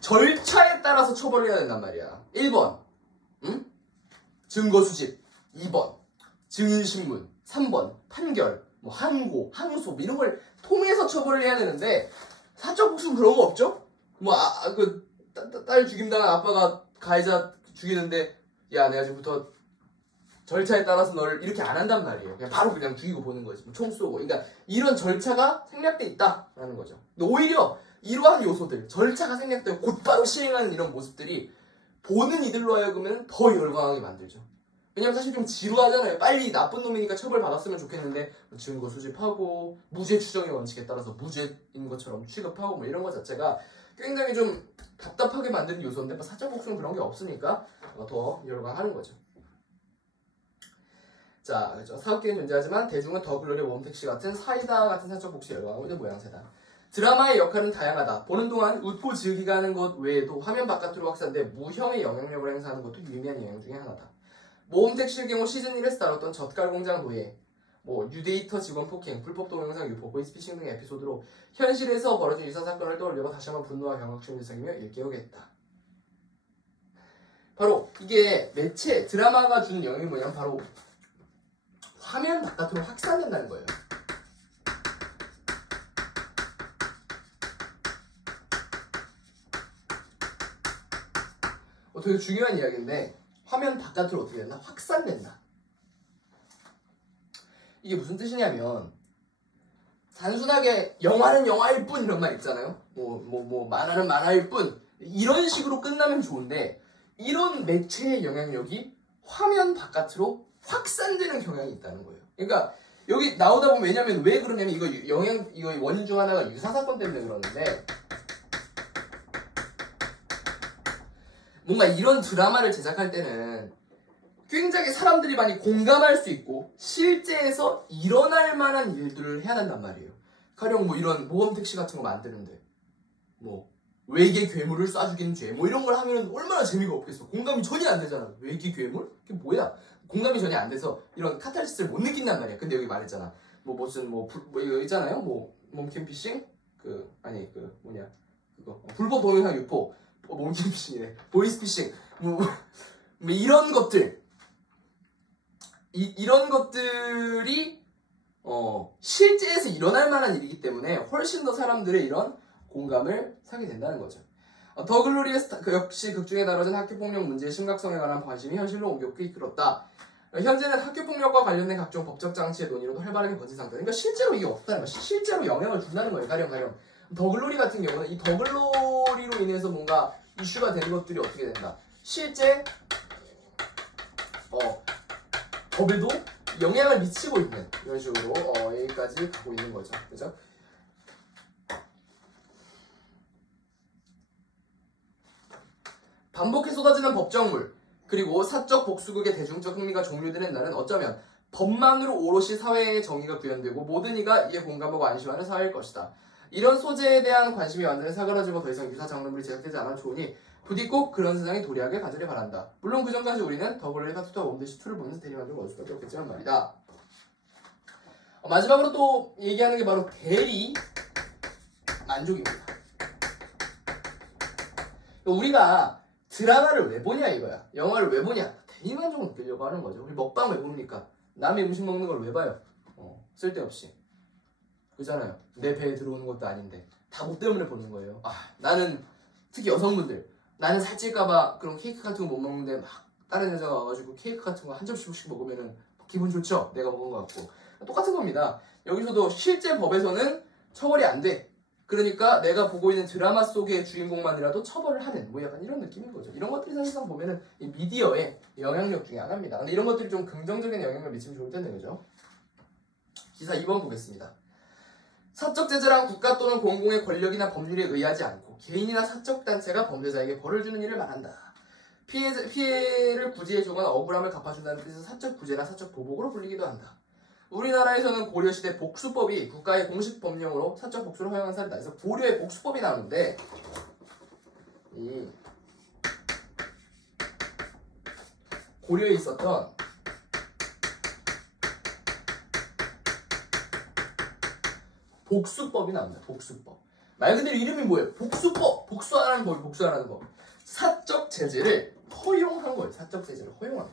절차에 따라서 처벌을 해야 된단 말이야. 1번 증거 수집, 2번 증인신문, 3번 판결, 뭐 항고, 항소 뭐 이런 걸 통해서 처벌을 해야 되는데 사적 복수는 그런 거 없죠? 뭐 딸 죽임당한 아빠가 가해자 죽이는데 야 내가 지금부터 절차에 따라서 너를 이렇게 안 한단 말이에요. 그냥 바로 그냥 죽이고 보는 거지. 뭐 총 쏘고. 그러니까 이런 절차가 생략돼 있다라는 거죠. 근데 오히려 이러한 요소들, 절차가 생략되고 곧바로 시행하는 이런 모습들이 보는 이들로 하여금은 더 열광하게 만들죠. 왜냐면 사실 좀 지루하잖아요. 빨리 나쁜 놈이니까 처벌받았으면 좋겠는데 증거 수집하고 무죄 추정의 원칙에 따라서 무죄인 것처럼 취급하고 뭐 이런 것 자체가 굉장히 좀 답답하게 만드는 요소인데 뭐 사적 복수는 그런 게 없으니까 더 열광하는 거죠. 자, 그렇죠. 사극계는 존재하지만 대중은 더 글로리 웜택시 같은 사이다 같은 사적 복수에 열광하고 있는 모양새다. 드라마의 역할은 다양하다. 보는 동안 웃고 즐기가 하는 것 외에도 화면 바깥으로 확산돼 무형의 영향력을 행사하는 것도 유의미한 영향 중에 하나다. 모험택시의 경우 시즌 1에서 다뤘던 젓갈공장 노예, 뭐 유데이터 직원 폭행, 불법 동영상 유포, 보이스피싱 등의 에피소드로 현실에서 벌어진 유사 사건을 떠올리고 다시 한번 분노와 경각심을 일으키며 일깨우게 했다. 바로 이게 매체, 드라마가 주는 영향이 뭐냐면 바로 화면 바깥으로 확산된다는 거예요. 되게 중요한 이야기인데 화면 바깥으로 어떻게 된다? 확산된다. 이게 무슨 뜻이냐면 단순하게 영화는 영화일 뿐 이런 말 있잖아요. 만화는 만화일 뿐 이런 식으로 끝나면 좋은데 이런 매체의 영향력이 화면 바깥으로 확산되는 경향이 있다는 거예요. 그러니까 여기 나오다 보면 왜냐면 왜 그러냐면 이거 원인 중 하나가 유사사건 때문에 그러는데 뭔가 이런 드라마를 제작할 때는 굉장히 사람들이 많이 공감할 수 있고 실제에서 일어날 만한 일들을 해야 된단 말이에요. 가령 뭐 이런 모험택시 같은 거 만드는데 뭐 외계 괴물을 쏴 죽이는 죄 뭐 이런 걸 하면 얼마나 재미가 없겠어. 공감이 전혀 안 되잖아. 외계 괴물? 그게 뭐야? 공감이 전혀 안 돼서 이런 카타르시스를 못 느낀단 말이야. 근데 여기 말했잖아. 뭐 이거 있잖아요. 몸캠피싱? 불법 동영상 유포. 몸캠피싱이네. 보이스피싱. 뭐 이런 것들. 이런 것들이 실제에서 일어날 만한 일이기 때문에 훨씬 더 사람들의 이런 공감을 사게 된다는 거죠. 더 글로리의 역시 극중에 다뤄진 학교폭력 문제의 심각성에 관한 관심이 현실로 옮겼고 이끌었다. 현재는 학교폭력과 관련된 각종 법적 장치의 논의로도 활발하게 번진 상태. 그러니까 실제로 이게 없다는 거야. 실제로 영향을 준다는 거예요. 가령 더 글로리 같은 경우는 이 더 글로리로 인해서 뭔가 이슈가 되는 것들이 어떻게 된다. 실제 법에도 영향을 미치고 있는 이런 식으로 여기까지 가고 있는 거죠. 그죠? 반복해 쏟아지는 법정물 그리고 사적 복수극의 대중적 흥미가 종료되는 날은 어쩌면 법만으로 오롯이 사회의 정의가 구현되고 모든 이가 이에 공감하고 안심하는 사회일 것이다. 이런 소재에 대한 관심이 완전히 사그라지고 더 이상 유사 장르물이 제작되지 않아 좋으니 부디 꼭 그런 세상이 도래하길 간절히 바란다. 물론 그 전까지 우리는 더 글로리 파트와 웜택시 2를 보면서 대리만족을 얻을 수밖에 없겠지만 말이다. 마지막으로 또 얘기하는 게 바로 대리 만족입니다. 우리가 드라마를 왜 보냐 이거야. 영화를 왜 보냐. 대리만족을 느끼려고 하는 거죠. 우리 먹방 왜 봅니까? 남의 음식 먹는 걸 왜 봐요? 쓸데없이. 그잖아요. 내 배에 들어오는 것도 아닌데 다 뭐 때문에 보는 거예요. 나는 특히 여성분들 나는 살찔까봐 그런 케이크 같은 거 못 먹는데 막 다른 여자가 와가지고 케이크 같은 거 한 접시씩 먹으면은 기분 좋죠? 내가 먹은 것 같고. 똑같은 겁니다. 여기서도 실제 법에서는 처벌이 안 돼. 그러니까 내가 보고 있는 드라마 속의 주인공만이라도 처벌을 하는 뭐 약간 이런 느낌인 거죠. 이런 것들이 사실상 보면은 이 미디어의 영향력 중에 하나입니다. 근데 이런 것들이 좀 긍정적인 영향을 미치면 좋을 텐데 그죠? 기사 2번 보겠습니다. 사적 제재란 국가 또는 공공의 권력이나 법률에 의하지 않고 개인이나 사적 단체가 범죄자에게 벌을 주는 일을 말한다. 피해를 구제해주거나 억울함을 갚아준다는 뜻에서 사적 구제나 사적 보복으로 불리기도 한다. 우리나라에서는 고려시대 복수법이 국가의 공식 법령으로 사적 복수를 허용한 사례다. 그래서 고려의 복수법이 나오는데 이 고려에 있었던 복수법이 나옵니다. 복수법. 말 그대로 이름이 뭐예요? 복수법. 복수하라는 법, 복수하라는 법. 사적 제재를 허용한 거예요. 사적 제재를 허용한 거.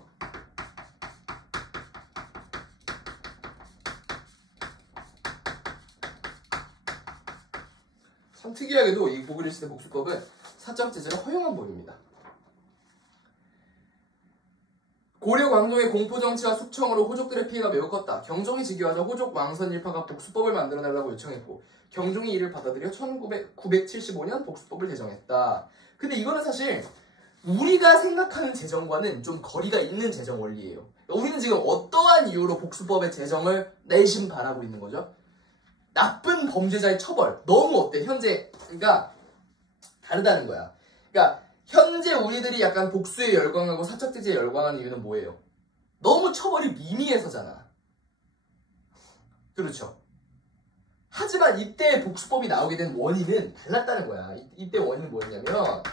참 특이하게도 이 고구려시대 복수법은 사적 제재를 허용한 법입니다. 고려 광종의 공포정치와 숙청으로 호족들의 피해가 매우 컸다. 경종이 즉위하자 호족 왕선 일파가 복수법을 만들어달라고 요청했고 경종이 이를 받아들여 1975년 복수법을 제정했다. 근데 이거는 사실 우리가 생각하는 제정과는 좀 거리가 있는 제정 원리예요. 우리는 지금 어떠한 이유로 복수법의 제정을 내심 바라고 있는 거죠? 나쁜 범죄자의 처벌. 너무 어때? 현재 그러니까 다르다는 거야. 그러니까 현재 우리들이 약간 복수에 열광하고 사적제재에 열광하는 이유는 뭐예요? 너무 처벌이 미미해서잖아. 그렇죠. 하지만 이때 복수법이 나오게 된 원인은 달랐다는 거야. 이때 원인은 뭐였냐면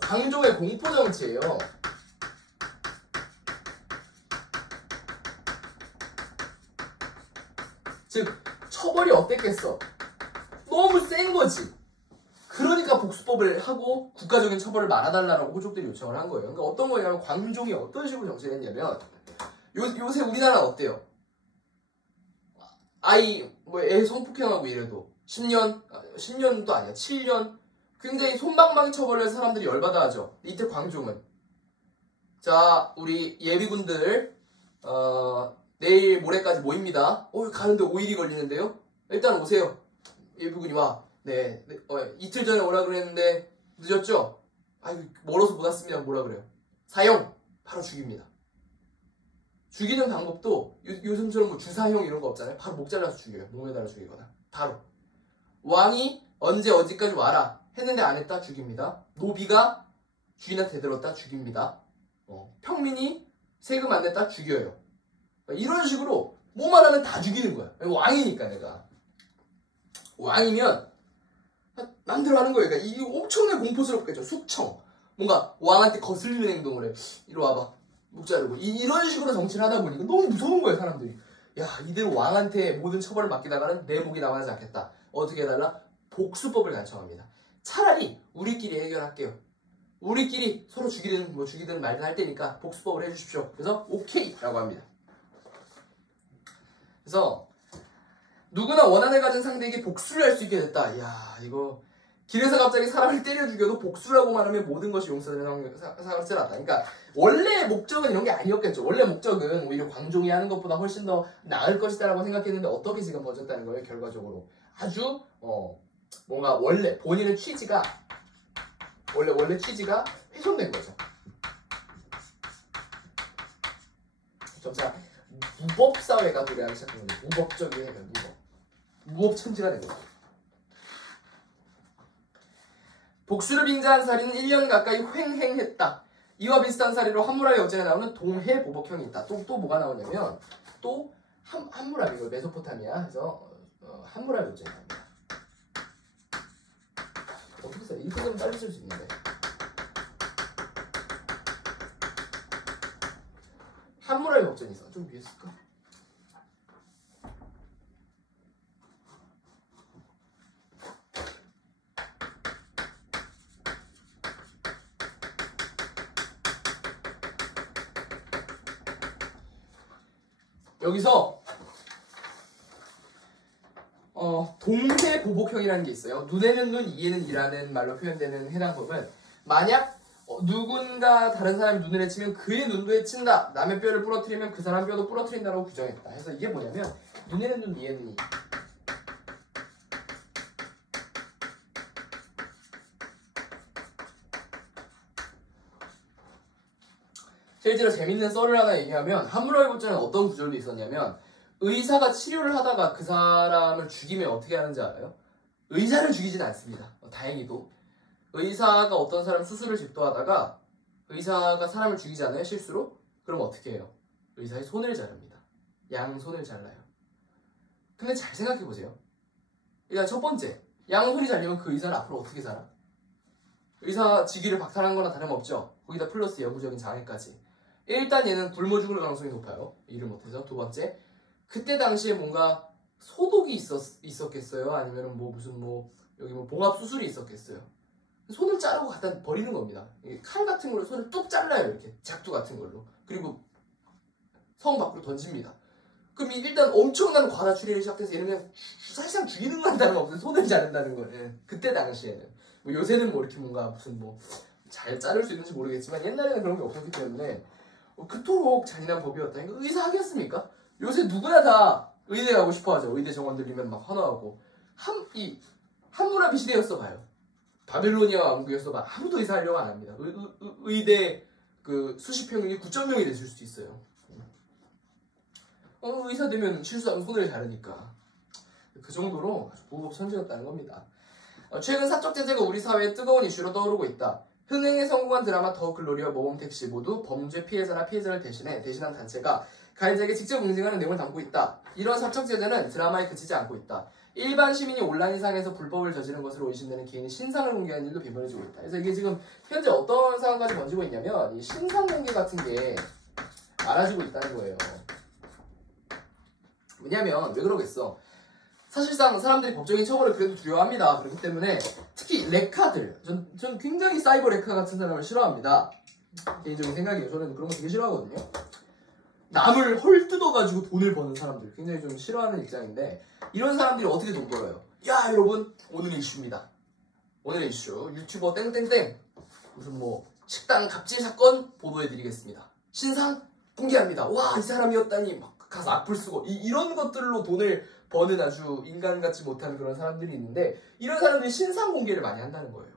광종의 공포정치예요. 즉 처벌이 어땠겠어? 너무 센 거지. 그러니까 복수법을 하고 국가적인 처벌을 말아달라고 호족들이 요청을 한 거예요. 그러니까 어떤 거냐면 광종이 어떤 식으로 정치를 했냐면 요새 우리나라 어때요? 아이 애 성폭행하고 이래도 10년도 아니야 7년 굉장히 솜방망이 처벌을 해서 사람들이 열받아 하죠. 이때 광종은 자 우리 예비군들 내일 모레까지 모입니다. 가는데 5일이 걸리는데요? 일단 오세요. 예비군이 와. 네, 이틀 전에 오라 그랬는데 늦었죠? 아유 멀어서 못 왔습니다. 뭐라 그래요? 사형! 바로 죽입니다. 죽이는 방법도 요즘처럼 뭐 주사형 이런 거 없잖아요. 바로 목 잘라서 죽여요. 몸에다가 죽이거나. 바로. 왕이 언제 어디까지 와라 했는데 안 했다 죽입니다. 노비가 주인한테 대들었다 죽입니다. 평민이 세금 안 냈다 죽여요. 이런 식으로 뭐만 하면 다 죽이는 거야. 왕이니까 내가. 왕이면 맘대로 하는 거예요. 그러니까 이게 엄청나게 공포스럽겠죠. 숙청. 뭔가 왕한테 거슬리는 행동을 해. 이리 와봐. 목 자르고. 이런 식으로 정치를 하다 보니까 너무 무서운 거예요, 사람들이. 야, 이대로 왕한테 모든 처벌을 맡기다가는 내 목이 남아나지 않겠다. 어떻게 해달라? 복수법을 간청합니다. 차라리 우리끼리 해결할게요. 우리끼리 서로 죽이든 말든 할 테니까 복수법을 해주십시오. 그래서 오케이! 라고 합니다. 그래서 누구나 원한을 가진 상대에게 복수를 할 수 있게 됐다. 이야, 이거 길에서 갑자기 사람을 때려 죽여도 복수라고만 하면 모든 것이 용서되는 상황을 쓰놨다. 그러니까 원래 목적은 이런 게 아니었겠죠. 원래 목적은 오히려 광종이 하는 것보다 훨씬 더 나을 것이다라고 생각했는데 어떻게 지금 번졌다는 거예요. 결과적으로 아주 뭔가 원래 본인의 취지가 원래 취지가 훼손된 거죠. 점차 무법 사회가 도래하기 시작한 거예요. 무법적인 해결, 무법 천지가 된 거예요. 복수를 빙자한 살인은 1년 가까이 횡행했다. 이와 비슷한 사례로 함무라비 역전에 나오는 동해 보복형이 있다. 또 뭐가 나오냐면 또 함무라비, 이거 메소포타미아 해서 함무라비 역전이 나옵니다. 어떻게 써요? 이렇게 되면 빨리 쓸 수 있는데. 함무라비 역전이 있어. 좀 위에 쓸까? 여기서 동해 보복형이라는 게 있어요. 눈에는 눈, 이에는 이라는 말로 표현되는 해당 법은 만약 누군가 다른 사람이 눈을 해치면 그의 눈도 해친다. 남의 뼈를 부러뜨리면 그 사람 뼈도 부러뜨린다고 규정했다. 그래서 이게 뭐냐면 눈에는 눈, 이에는 이. 실제로 재밌는 썰을 하나 얘기하면 함무라비 복전에 어떤 구절도 있었냐면 의사가 치료를 하다가 그 사람을 죽이면 어떻게 하는지 알아요? 의사를 죽이진 않습니다. 다행히도. 의사가 어떤 사람 수술을 집도하다가 의사가 사람을 죽이지 않아요? 실수로? 그럼 어떻게 해요? 의사의 손을 자릅니다. 양손을 잘라요. 근데 잘 생각해보세요. 일단 첫 번째, 양손이 잘리면 그 의사는 앞으로 어떻게 살아? 의사 직위를 박탈한 거나 다름없죠. 거기다 플러스 영구적인 장애까지. 일단 얘는 굶어 죽을 가능성이 높아요. 일을 못해서. 두 번째, 그때 당시에 뭔가 소독이 있었겠어요? 아니면 뭐 무슨 뭐 여기 뭐 봉합 수술이 있었겠어요? 손을 자르고 갖다 버리는 겁니다. 칼 같은 걸로 손을 뚝 잘라요. 이렇게 작두 같은 걸로. 그리고 성 밖으로 던집니다. 그럼 일단 엄청난 과다출혈이 시작돼서 얘는 그냥 사실상 죽이는 건 다름없어요. 손을 자른다는 거는. 그때 당시에는. 뭐 요새는 뭐 이렇게 뭔가 무슨 뭐 잘 자를 수 있는지 모르겠지만 옛날에는 그런 게 없었기 때문에 그토록 잔인한 법이었다니까 의사 하겠습니까? 요새 누구나 다 의대 가고 싶어 하죠. 의대 정원 들리면 막 환호하고. 함무라비 시대였어 봐요. 바벨로니아 왕국이었어 봐. 아무도 의사 하려고 안 합니다. 의대 그 수시 평균이 9.0이 됐을 수도 있어요. 의사 되면 실수하면 손을 자르니까. 그 정도로 아주 보복천지였다는 겁니다. 최근 사적 제재가 우리 사회의 뜨거운 이슈로 떠오르고 있다. 흥행에 성공한 드라마 더 글로리와 모범택시 모두 범죄 피해자나 피해자를 대신한 단체가 가해자에게 직접 응징하는 내용을 담고 있다. 이런 사적 제재는 드라마에 그치지 않고 있다. 일반 시민이 온라인상에서 불법을 저지른 것으로 의심되는 개인의 신상을 공개하는 일도 빈번해지고 있다. 그래서 이게 지금 현재 어떤 상황까지 번지고 있냐면 이 신상 공개 같은 게 많아지고 있다는 거예요. 왜냐면 왜 그러겠어? 사실상 사람들이 법적인 처벌을 그래도 두려워합니다. 그렇기 때문에 특히 레카들, 전 굉장히 사이버 레카 같은 사람을 싫어합니다. 개인적인 생각이에요. 저는 그런 거 되게 싫어하거든요. 남을 헐 뜯어가지고 돈을 버는 사람들 굉장히 좀 싫어하는 입장인데 이런 사람들이 어떻게 돈 벌어요? 야 여러분 오늘의 이슈입니다. 오늘의 이슈 유튜버 땡땡땡 무슨 뭐 식당 갑질 사건 보도해드리겠습니다. 신상 공개합니다. 와 이 사람이었다니 막 가서 악플 쓰고 이런 것들로 돈을 버는 아주 인간 같지 못한 그런 사람들이 있는데 이런 사람들이 신상 공개를 많이 한다는 거예요.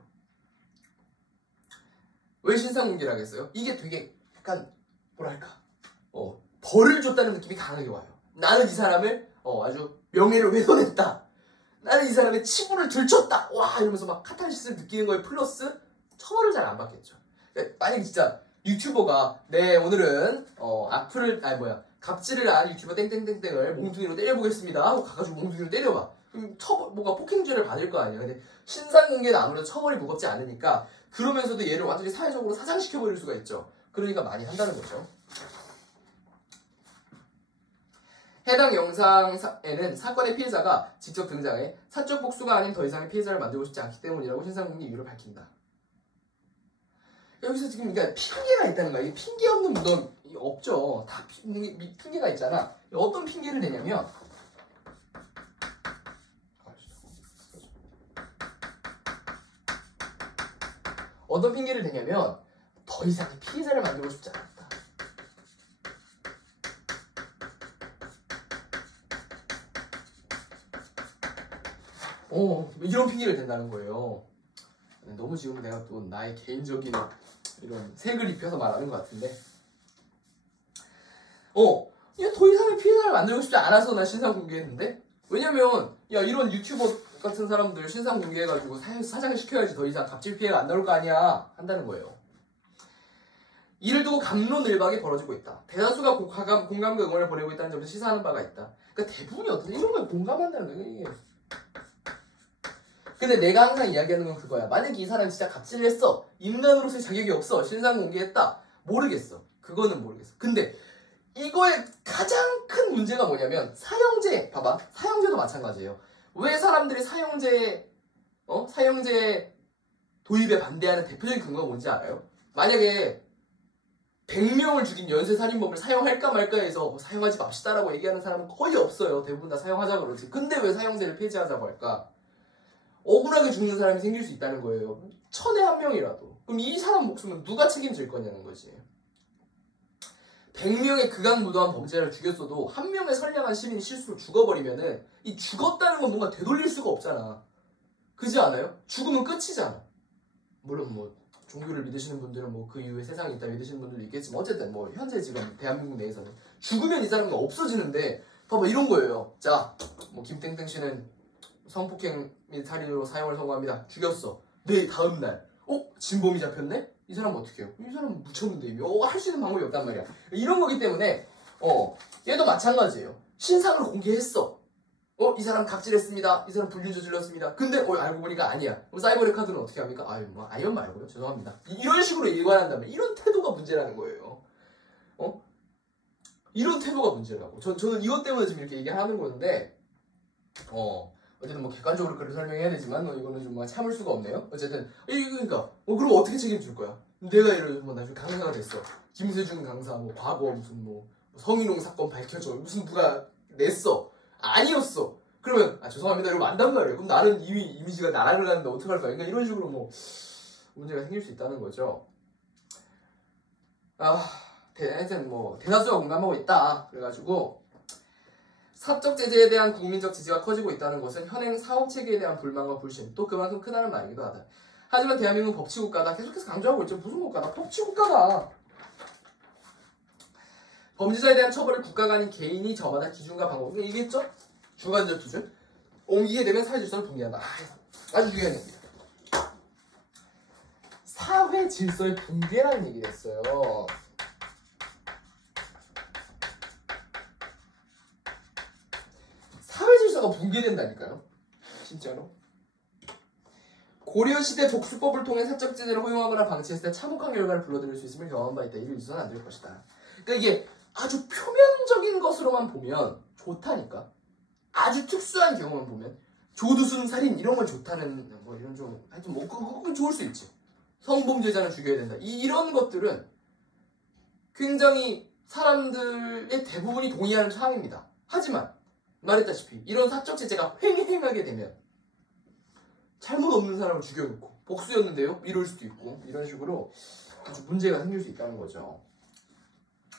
왜 신상 공개를 하겠어요? 이게 되게 약간 뭐랄까 벌을 줬다는 느낌이 강하게 와요. 나는 이 사람을 아주 명예를 훼손했다. 나는 이 사람의 치부를 들쳤다. 와 이러면서 막 카타르시스를 느끼는 거에 플러스 처벌을 잘 안 받겠죠. 그러니까 만약에 진짜 유튜버가 네 오늘은 갑질을 한 유튜버 땡땡땡땡을 몽둥이로 때려보겠습니다 하고 가가지고 몽둥이로 때려봐. 그럼 뭔가 폭행죄를 받을 거 아니야. 근데 신상 공개는 아무래도 처벌이 무겁지 않으니까 그러면서도 얘를 완전히 사회적으로 사장시켜버릴 수가 있죠. 그러니까 많이 한다는 거죠. 해당 영상에는 사건의 피해자가 직접 등장해 사적 복수가 아닌 더 이상의 피해자를 만들고 싶지 않기 때문이라고 신상공개 이유를 밝힌다. 여기서 지금 그러니까 핑계가 있다는 거야. 이게 핑계 없는 무덤 없죠. 다 핑계가 있잖아. 어떤 핑계를 대냐면 더 이상의 피해자를 만들고 싶지 않았다. 이런 핑계를 댄다는 거예요. 너무 지금 내가 또 나의 개인적인 이런 색을 입혀서 말하는 것 같은데 이게 더 이상의 피해자를 만들고 싶지 않아서 난 신상 공개했는데 왜냐면 야 이런 유튜버 같은 사람들 신상 공개해가지고 사장을 시켜야지 더 이상 갑질 피해가 안 나올 거 아니야 한다는 거예요. 이를 두고 갑론을박이 벌어지고 있다. 대다수가 공감과 응원을 보내고 있다는 점에서 시사하는 바가 있다. 그러니까 대부분이 어떻게 이런 거에 공감한다는 거야. 이게. 근데 내가 항상 이야기하는 건 그거야. 만약에 이 사람이 진짜 갑질을 했어. 인간으로서의 자격이 없어. 신상 공개했다. 모르겠어. 그거는 모르겠어. 근데 이거의 가장 큰 문제가 뭐냐면 사형제. 봐봐. 사형제도 마찬가지예요. 왜 사람들이 사형제 도입에 반대하는 대표적인 근거가 뭔지 알아요? 만약에 100명을 죽인 연쇄살인범을 사형할까 말까 해서 사형하지 맙시다라고 얘기하는 사람은 거의 없어요. 대부분 다 사형하자고 그러지. 근데 왜 사형제를 폐지하자고 할까? 억울하게 죽는 사람이 생길 수 있다는 거예요. 1000에 1명이라도. 그럼 이 사람 목숨은 누가 책임질 거냐는 거지. 100명의 극악무도한 범죄자를 죽였어도 1명의 선량한 시민이 실수로 죽어버리면은 이 죽었다는 건 뭔가 되돌릴 수가 없잖아. 그지 않아요? 죽으면 끝이잖아. 물론 뭐 종교를 믿으시는 분들은 뭐 그 이후에 세상이 있다 믿으시는 분들도 있겠지만 어쨌든 뭐 현재 지금 대한민국 내에서는 죽으면 이 사람은 없어지는데 봐봐 이런 거예요. 자, 뭐 김땡땡 씨는 성폭행 및 살인으로 사형을 선고합니다. 죽였어. 네 다음날 진범이 잡혔네? 이 사람은 어떻게 해요? 이 사람은 묻혔는데 이미 할 수 있는 방법이 없단 말이야. 이런 거기 때문에 얘도 마찬가지예요. 신상을 공개했어. 이 사람 갑질했습니다. 이 사람 불륜 저질렀습니다. 근데 알고 보니까 아니야. 그럼 사이버레 카드는 어떻게 합니까? 아니면 말고요. 죄송합니다. 이런 식으로 일관한다면 이런 태도가 문제라는 거예요. 이런 태도가 문제라고. 저는 이것 때문에 지금 이렇게 얘기하는 건데 어쨌든 뭐 객관적으로 그렇게 설명해야 되지만 이거는 좀 참을 수가 없네요. 어쨌든 그러니까 그럼 어떻게 책임질 거야? 내가 예를 들어서 뭐 나중에 강사가 됐어. 김세준 강사 뭐 과거 무슨 뭐 성희롱 사건 밝혀져 무슨 누가 냈어 아니었어. 그러면 죄송합니다 이러면 안단 말이에요. 그럼 나는 이미 이미지가 나락을 가는데 어떡할 거야? 그러니까 이런 식으로 뭐 문제가 생길 수 있다는 거죠. 하여튼 뭐 대다수가 공감하고 있다. 그래가지고 사적 제재에 대한 국민적 지지가 커지고 있다는 것은 현행 사법 체계에 대한 불만과 불신 또 그만큼 크다는 말이기도 하다. 하지만 대한민국은 법치국가다. 계속해서 강조하고 있죠. 무슨 국가다? 법치국가다. 범죄자에 대한 처벌을 국가가 아닌 개인이 저마다 기준과 방법을 얘기했죠? 주관적 기준. 옮기게 되면 사회 질서를 붕괴한다. 아주 중요한 얘기입니다. 사회 질서의 붕괴라는 얘기를 했어요. 사회 질서가 붕괴된다니까요. 진짜로. 고려시대 독수법을 통해 사적 제재를 허용하거나 방치했을 때 참혹한 결과를 불러들일 수 있음을 경험한 바 있다. 이를 있어서는 안 될 것이다. 그러니까 이게 아주 표면적인 것으로만 보면 좋다니까. 아주 특수한 경우만 보면 조두순 살인 이런 건 좋다는 뭐 이런 좀 하여튼 뭐 그건 좋을 수 있지. 성범죄자는 죽여야 된다. 이런 것들은 굉장히 사람들의 대부분이 동의하는 사항입니다. 하지만 말했다시피 이런 사적 제재가 횡행하게 되면 잘못 없는 사람을 죽여놓고 복수였는데요? 이럴 수도 있고 이런 식으로 아주 문제가 생길 수 있다는 거죠.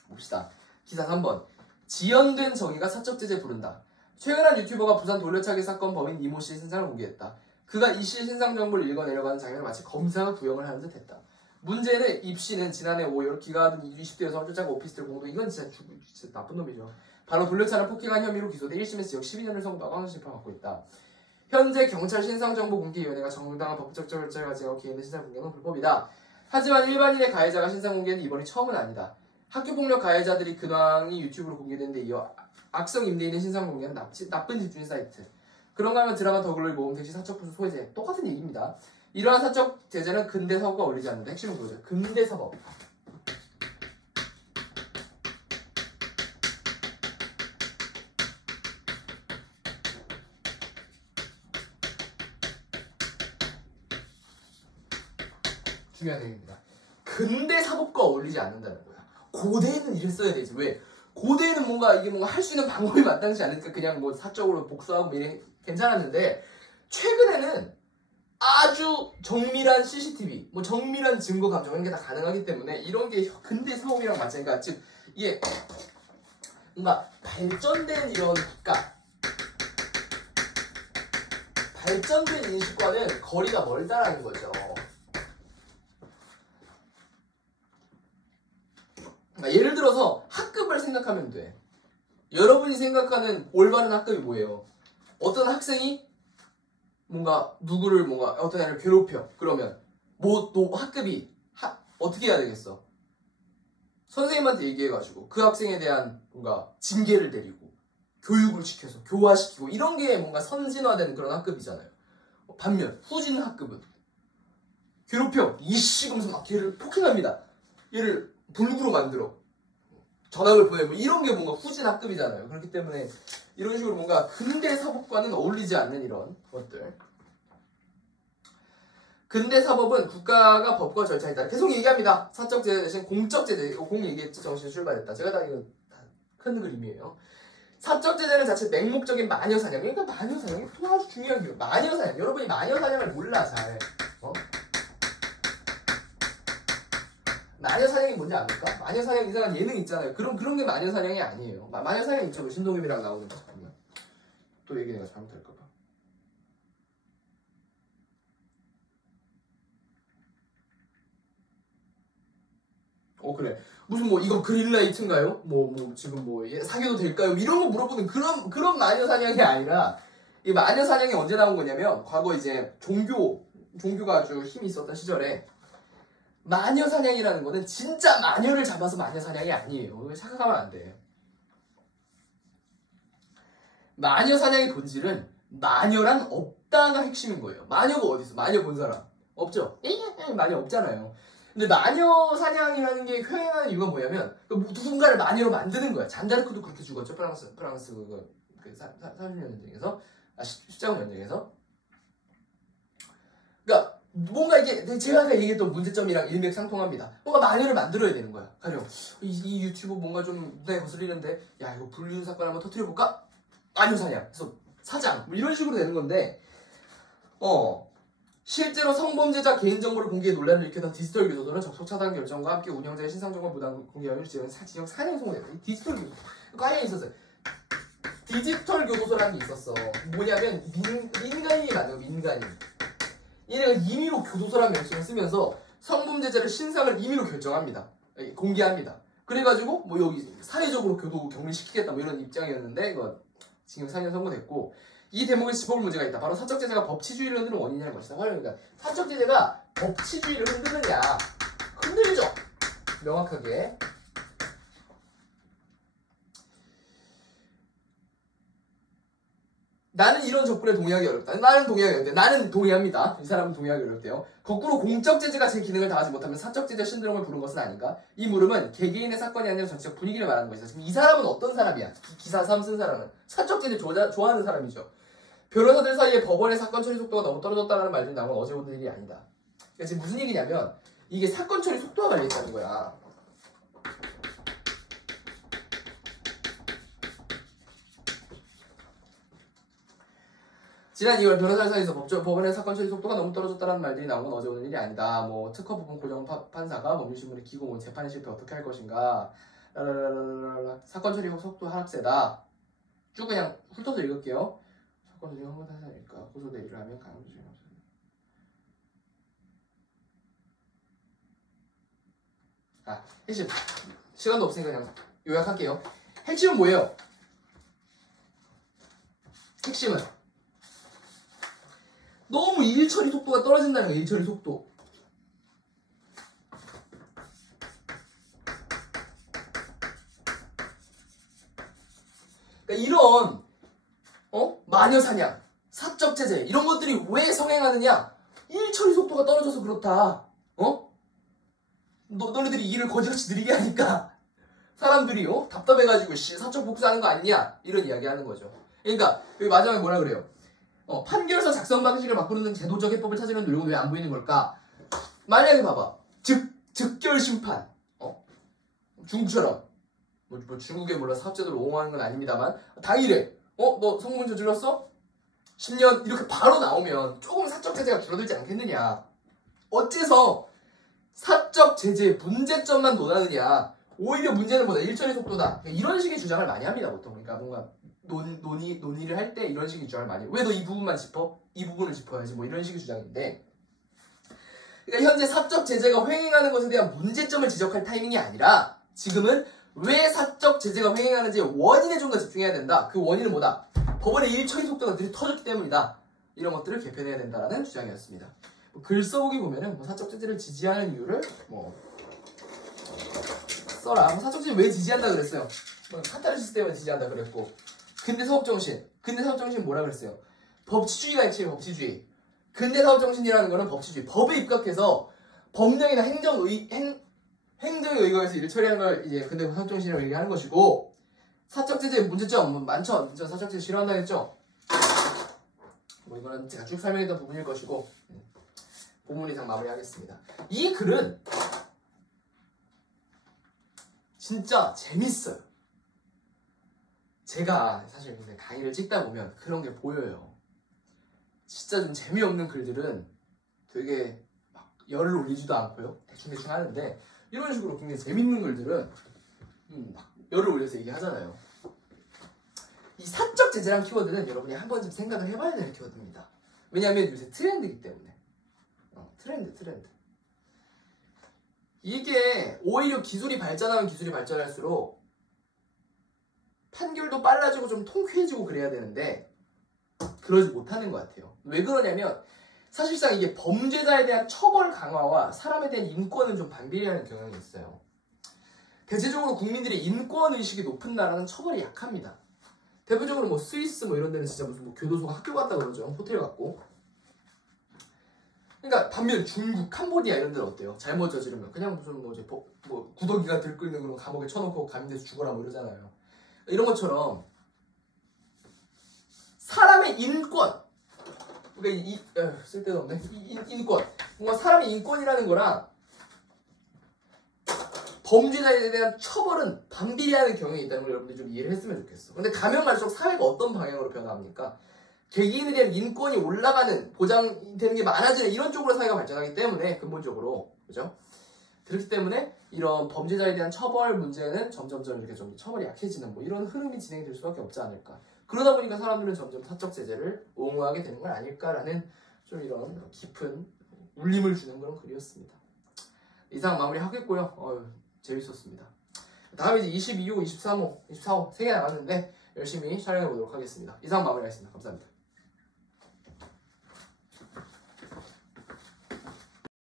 봅시다. 기사 3번. 지연된 정의가 사적 제재 부른다. 최근 한 유튜버가 부산 돌려차기 사건 범인 이모 씨의 신상을 공개했다. 그가 이 씨의 신상 정보를 읽어내려가는 장면을 마치 검사가 구형을 하는 듯 했다. 문제는 입 씨는 지난해 5월 기가하던 20대 여성을 쫓아가 오피스텔 공동 이건 진짜 나쁜 놈이죠. 바로 돌려차는 폭행한 혐의로 기소돼 1심에서 역 12년을 선고하고 항소심판을 받고 있다. 현재 경찰 신상정보공개위원회가 정당한 법적 절차를 가지고 개인의 신상 공개는 불법이다. 하지만 일반인의 가해자가 신상 공개는 이번이 처음은 아니다. 학교폭력 가해자들이 근황이 유튜브로 공개된 데 이어 악성 임대인의 신상 공개는 나쁜 집주인 사이트. 그런가 하면 드라마 더글로리 모험 택시 사적부수 소외제 똑같은 얘기입니다. 이러한 사적 제재는 근대 사법과 어울리지 않는다. 핵심은 그거죠. 근대 사법. 중요한 얘기입니다. 근대 사법과 어울리지 않는다는 거야. 고대에는 이랬어야 되지. 왜? 고대에는 뭔가 할 수 있는 방법이 마땅치 않으니까 그냥 뭐 사적으로 복수하고 뭐 이래 괜찮았는데 최근에는 아주 정밀한 CCTV, 뭐 정밀한 증거 감정 이런 게 다 가능하기 때문에 이런 게 근대 사법이랑 맞으니까 즉 이게 뭔가 발전된 이런 국가, 발전된 인식과는 거리가 멀다라는 거죠. 예를 들어서 학급을 생각하면 돼. 여러분이 생각하는 올바른 학급이 뭐예요? 어떤 학생이 뭔가 누구를 어떤 애를 괴롭혀. 그러면 뭐 또 학급이 어떻게 해야 되겠어? 선생님한테 얘기해가지고 그 학생에 대한 뭔가 징계를 내리고 교육을 시켜서 교화시키고 이런 게 뭔가 선진화되는 그런 학급이잖아요. 반면 후진 학급은 괴롭혀 이씨 그러면서 막 걔를 폭행합니다. 얘를 불구로 만들어 전학을 보내고 이런 게 뭔가 후진 학급이잖아요. 그렇기 때문에 이런 식으로 뭔가 근대 사법과는 어울리지 않는 이런 것들. 근대 사법은 국가가 법과 절차에 따라 계속 얘기합니다. 사적 제재 대신 공적 제재. 공 얘기했죠. 정신이 출발했다. 제가 다 이거 큰 그림이에요. 사적 제재는 자칫 맹목적인 마녀 사냥. 그러니까 마녀 사냥이 또 아주 중요한 게 마녀 사냥. 여러분이 마녀 사냥을 몰라 잘. 마녀 사냥이 뭔지 압니까? 마녀 사냥 이상한 예능 있잖아요. 그런 게 마녀 사냥이 아니에요. 마녀 사냥 있죠. 신동엽이랑 나오는 거. 또 얘기 내가 잘못할까봐. 그래. 무슨 이거 그린라이트인가요? 지금 사귀어도 될까요? 이런 거 물어보는 그런 마녀 사냥이 아니라 이 마녀 사냥이 언제 나온 거냐면 과거 이제 종교가 아주 힘이 있었던 시절에 마녀 사냥이라는 거는 진짜 마녀를 잡아서 마녀 사냥이 아니에요. 착각하면 안 돼. 마녀 사냥의 본질은 마녀란 없다가 핵심인 거예요. 마녀가 어디 있어? 마녀 본 사람 없죠? 마녀 없잖아요. 근데 마녀 사냥이라는 게 횡행하는 이유가 뭐냐면 누군가를 마녀로 만드는 거야. 잔다르크도 그렇게 죽었죠. 프랑스 30년 전쟁에서 십자군 전쟁에서. 그러니까 뭔가 이게 제가 아까 얘기했던 문제점이랑 일맥상통합니다. 뭔가 마녀를 만들어야 되는 거야. 가령 이 유튜브 뭔가 좀 눈에 거슬리는데 야 이거 불륜 사건 한번 터뜨려볼까? 마녀 사냥. 그래서 사장 뭐 이런 식으로 되는 건데 실제로 성범죄자 개인정보를 공개해 논란을 일으켰던 디지털 교도소는 접속 차단 결정과 함께 운영자의 신상정보 무단 공개함을 지은 징역 4년 선고됐다. 디지털 교도소. 과연 있었어요. 디지털 교도소라는 게 있었어. 뭐냐면 민간인이 만든 민간인. 얘네가 임의로 교도소라는 명칭을 쓰면서 성범죄자를 신상을 임의로 결정합니다. 공개합니다. 그래가지고 뭐 여기 사회적으로 교도 격리시키겠다 뭐 이런 입장이었는데 이거 징역 4년 선고됐고 이 대목에 짚어볼 문제가 있다. 바로 사적제재가 법치주의를 흔드는 원인이라는 것이다. 그러니까 사적제재가 법치주의를 흔드느냐? 흔들죠. 명확하게. 나는 이런 접근에 동의하기 어렵다. 나는 동의하기 어렵대. 나는 동의합니다. 이 사람은 동의하기 어렵대요. 거꾸로 공적제재가 제 기능을 다하지 못하면 사적제재 신드롬을 부른 것은 아닌가? 이 물음은 개개인의 사건이 아니라 전체적 분위기를 말하는 것이다. 지금 이 사람은 어떤 사람이야? 기사 3 쓴 사람은 사적제재 좋아하는 사람이죠. 변호사들 사이에 법원의 사건 처리 속도가 너무 떨어졌다는 말들이 나온 건 어제 오는 일이 아니다. 그러니까 지금 무슨 얘기냐면 이게 사건 처리 속도가 달려있다는 거야. 지난 2월 변호사들 사이에서 법원의 사건 처리 속도가 너무 떨어졌다는 말들이 나온 건 어제 오는 일이 아니다. 뭐 특허 부분 고정 판사가 법률신문에 기고 뭐 재판에 실패 어떻게 할 것인가. 사건 처리 속도 하락세다. 쭉 그냥 훑어서 읽을게요. 사건 처리 한번 하니까 고소 대리를 하면 강요죄 핵심. 시간도 없으니까 그냥 요약할게요. 핵심은 뭐예요? 핵심은 너무 일 처리 속도가 떨어진다는 거예요. 일 처리 속도. 그러니까 이런 마녀사냥, 사적제재 이런 것들이 왜 성행하느냐? 일 처리 속도가 떨어져서 그렇다. 너네들이 일을 거지같이 느리게 하니까 사람들이 답답해가지고 사적 복수하는 거 아니냐? 이런 이야기 하는 거죠. 그러니까 여기 마지막에 뭐라 그래요? 판결서 작성 방식을 바꾸는 제도적 해법을 찾으려는 노력은 왜 안 보이는 걸까? 만약에 봐봐. 즉결 심판. 중국처럼. 뭐 중국에 물론 사업제도를 옹호하는 건 아닙니다만 당일에 너 성범죄 저질렀어? 10년 이렇게 바로 나오면 조금 사적 제재가 줄어들지 않겠느냐. 어째서 사적 제재의 문제점만 논하느냐. 오히려 문제는 뭐다? 일처리 속도다. 이런 식의 주장을 많이 합니다. 보통. 그러니까 뭔가 논의를 할 때 이런 식의 주장을 많이 해요. 왜 너 이 부분만 짚어? 이 부분을 짚어야지. 뭐 이런 식의 주장인데 그러니까 현재 사적 제재가 횡행하는 것에 대한 문제점을 지적할 타이밍이 아니라 지금은 왜 사적 제재가 횡행하는지 원인에 좀 더 집중해야 된다. 그 원인은 뭐다? 법원의 일처리 속도가 느리 터졌기 때문이다. 이런 것들을 개편해야 된다라는 주장이었습니다. 글 써보기 보면은 사적 제재를 지지하는 이유를 써라. 사적 제재 왜 지지한다 그랬어요? 카타르시스 때문에 지지한다 그랬고 근대 사법정신 뭐라 그랬어요? 법치주의가 있지. 법치주의. 근대 사법정신이라는 거는 법치주의. 법에 입각해서 법령이나 행정에 의거해서 일을 처리하는 걸 이제 근대 사법정신이라고 얘기하는 것이고 사적제재 문제점 많죠. 사적제재 싫어한다 했죠. 뭐 이거는 제가 쭉 설명했던 부분일 것이고 본문 이상 마무리하겠습니다. 이 글은 진짜 재밌어요. 제가 사실 근데 강의를 찍다 보면 그런 게 보여요. 진짜 좀 재미없는 글들은 되게 막 열을 올리지도 않고요. 대충 하는데 이런 식으로 굉장히 재밌는 글들은 막 열을 올려서 얘기하잖아요. 이 사적 제재란 키워드는 여러분이 한 번쯤 생각을 해봐야 되는 키워드입니다. 왜냐하면 요새 트렌드이기 때문에. 트렌드. 이게 오히려 기술이 발전할수록 판결도 빨라지고 좀 통쾌해지고 그래야 되는데 그러지 못하는 것 같아요. 왜 그러냐면 사실상 이게 범죄자에 대한 처벌 강화와 사람에 대한 인권을 좀 반비례하는 경향이 있어요. 대체적으로 국민들의 인권의식이 높은 나라는 처벌이 약합니다. 대표적으로 뭐 스위스 뭐 이런 데는 진짜 무슨 뭐 교도소가 학교 같다 그러죠. 호텔 같고. 그러니까 반면 중국, 캄보디아 이런 데는 어때요? 잘못 저지르면 그냥 무슨 뭐 구더기가 들끓 있는 그런 감옥에 쳐놓고 감인돼서 죽어라 뭐 이러잖아요. 이런 것처럼 사람의 인권, 그러니까 쓸데도 없네. 인권. 뭔가 사람의 인권이라는 거랑 범죄자에 대한 처벌은 반비례하는 경향이 있다는 걸 여러분들이 좀 이해를 했으면 좋겠어. 근데 가면 갈수록 사회가 어떤 방향으로 변화합니까? 개개인에 대한 인권이 올라가는, 보장되는 게 많아지는 이런 쪽으로 사회가 발전하기 때문에 근본적으로, 그죠? 그렇기 때문에 이런 범죄자에 대한 처벌 문제는 점점점 이렇게 좀 처벌이 약해지는 뭐 이런 흐름이 진행이 될 수밖에 없지 않을까. 그러다 보니까 사람들은 점점 사적 제재를 옹호하게 되는 건 아닐까라는 좀 이런 깊은 울림을 주는 그런 글이었습니다. 이상 마무리하겠고요. 재밌었습니다. 다음에 이제 22호, 23호, 24호 3개 남았는데 열심히 촬영해 보도록 하겠습니다. 이상 마무리하겠습니다. 감사합니다.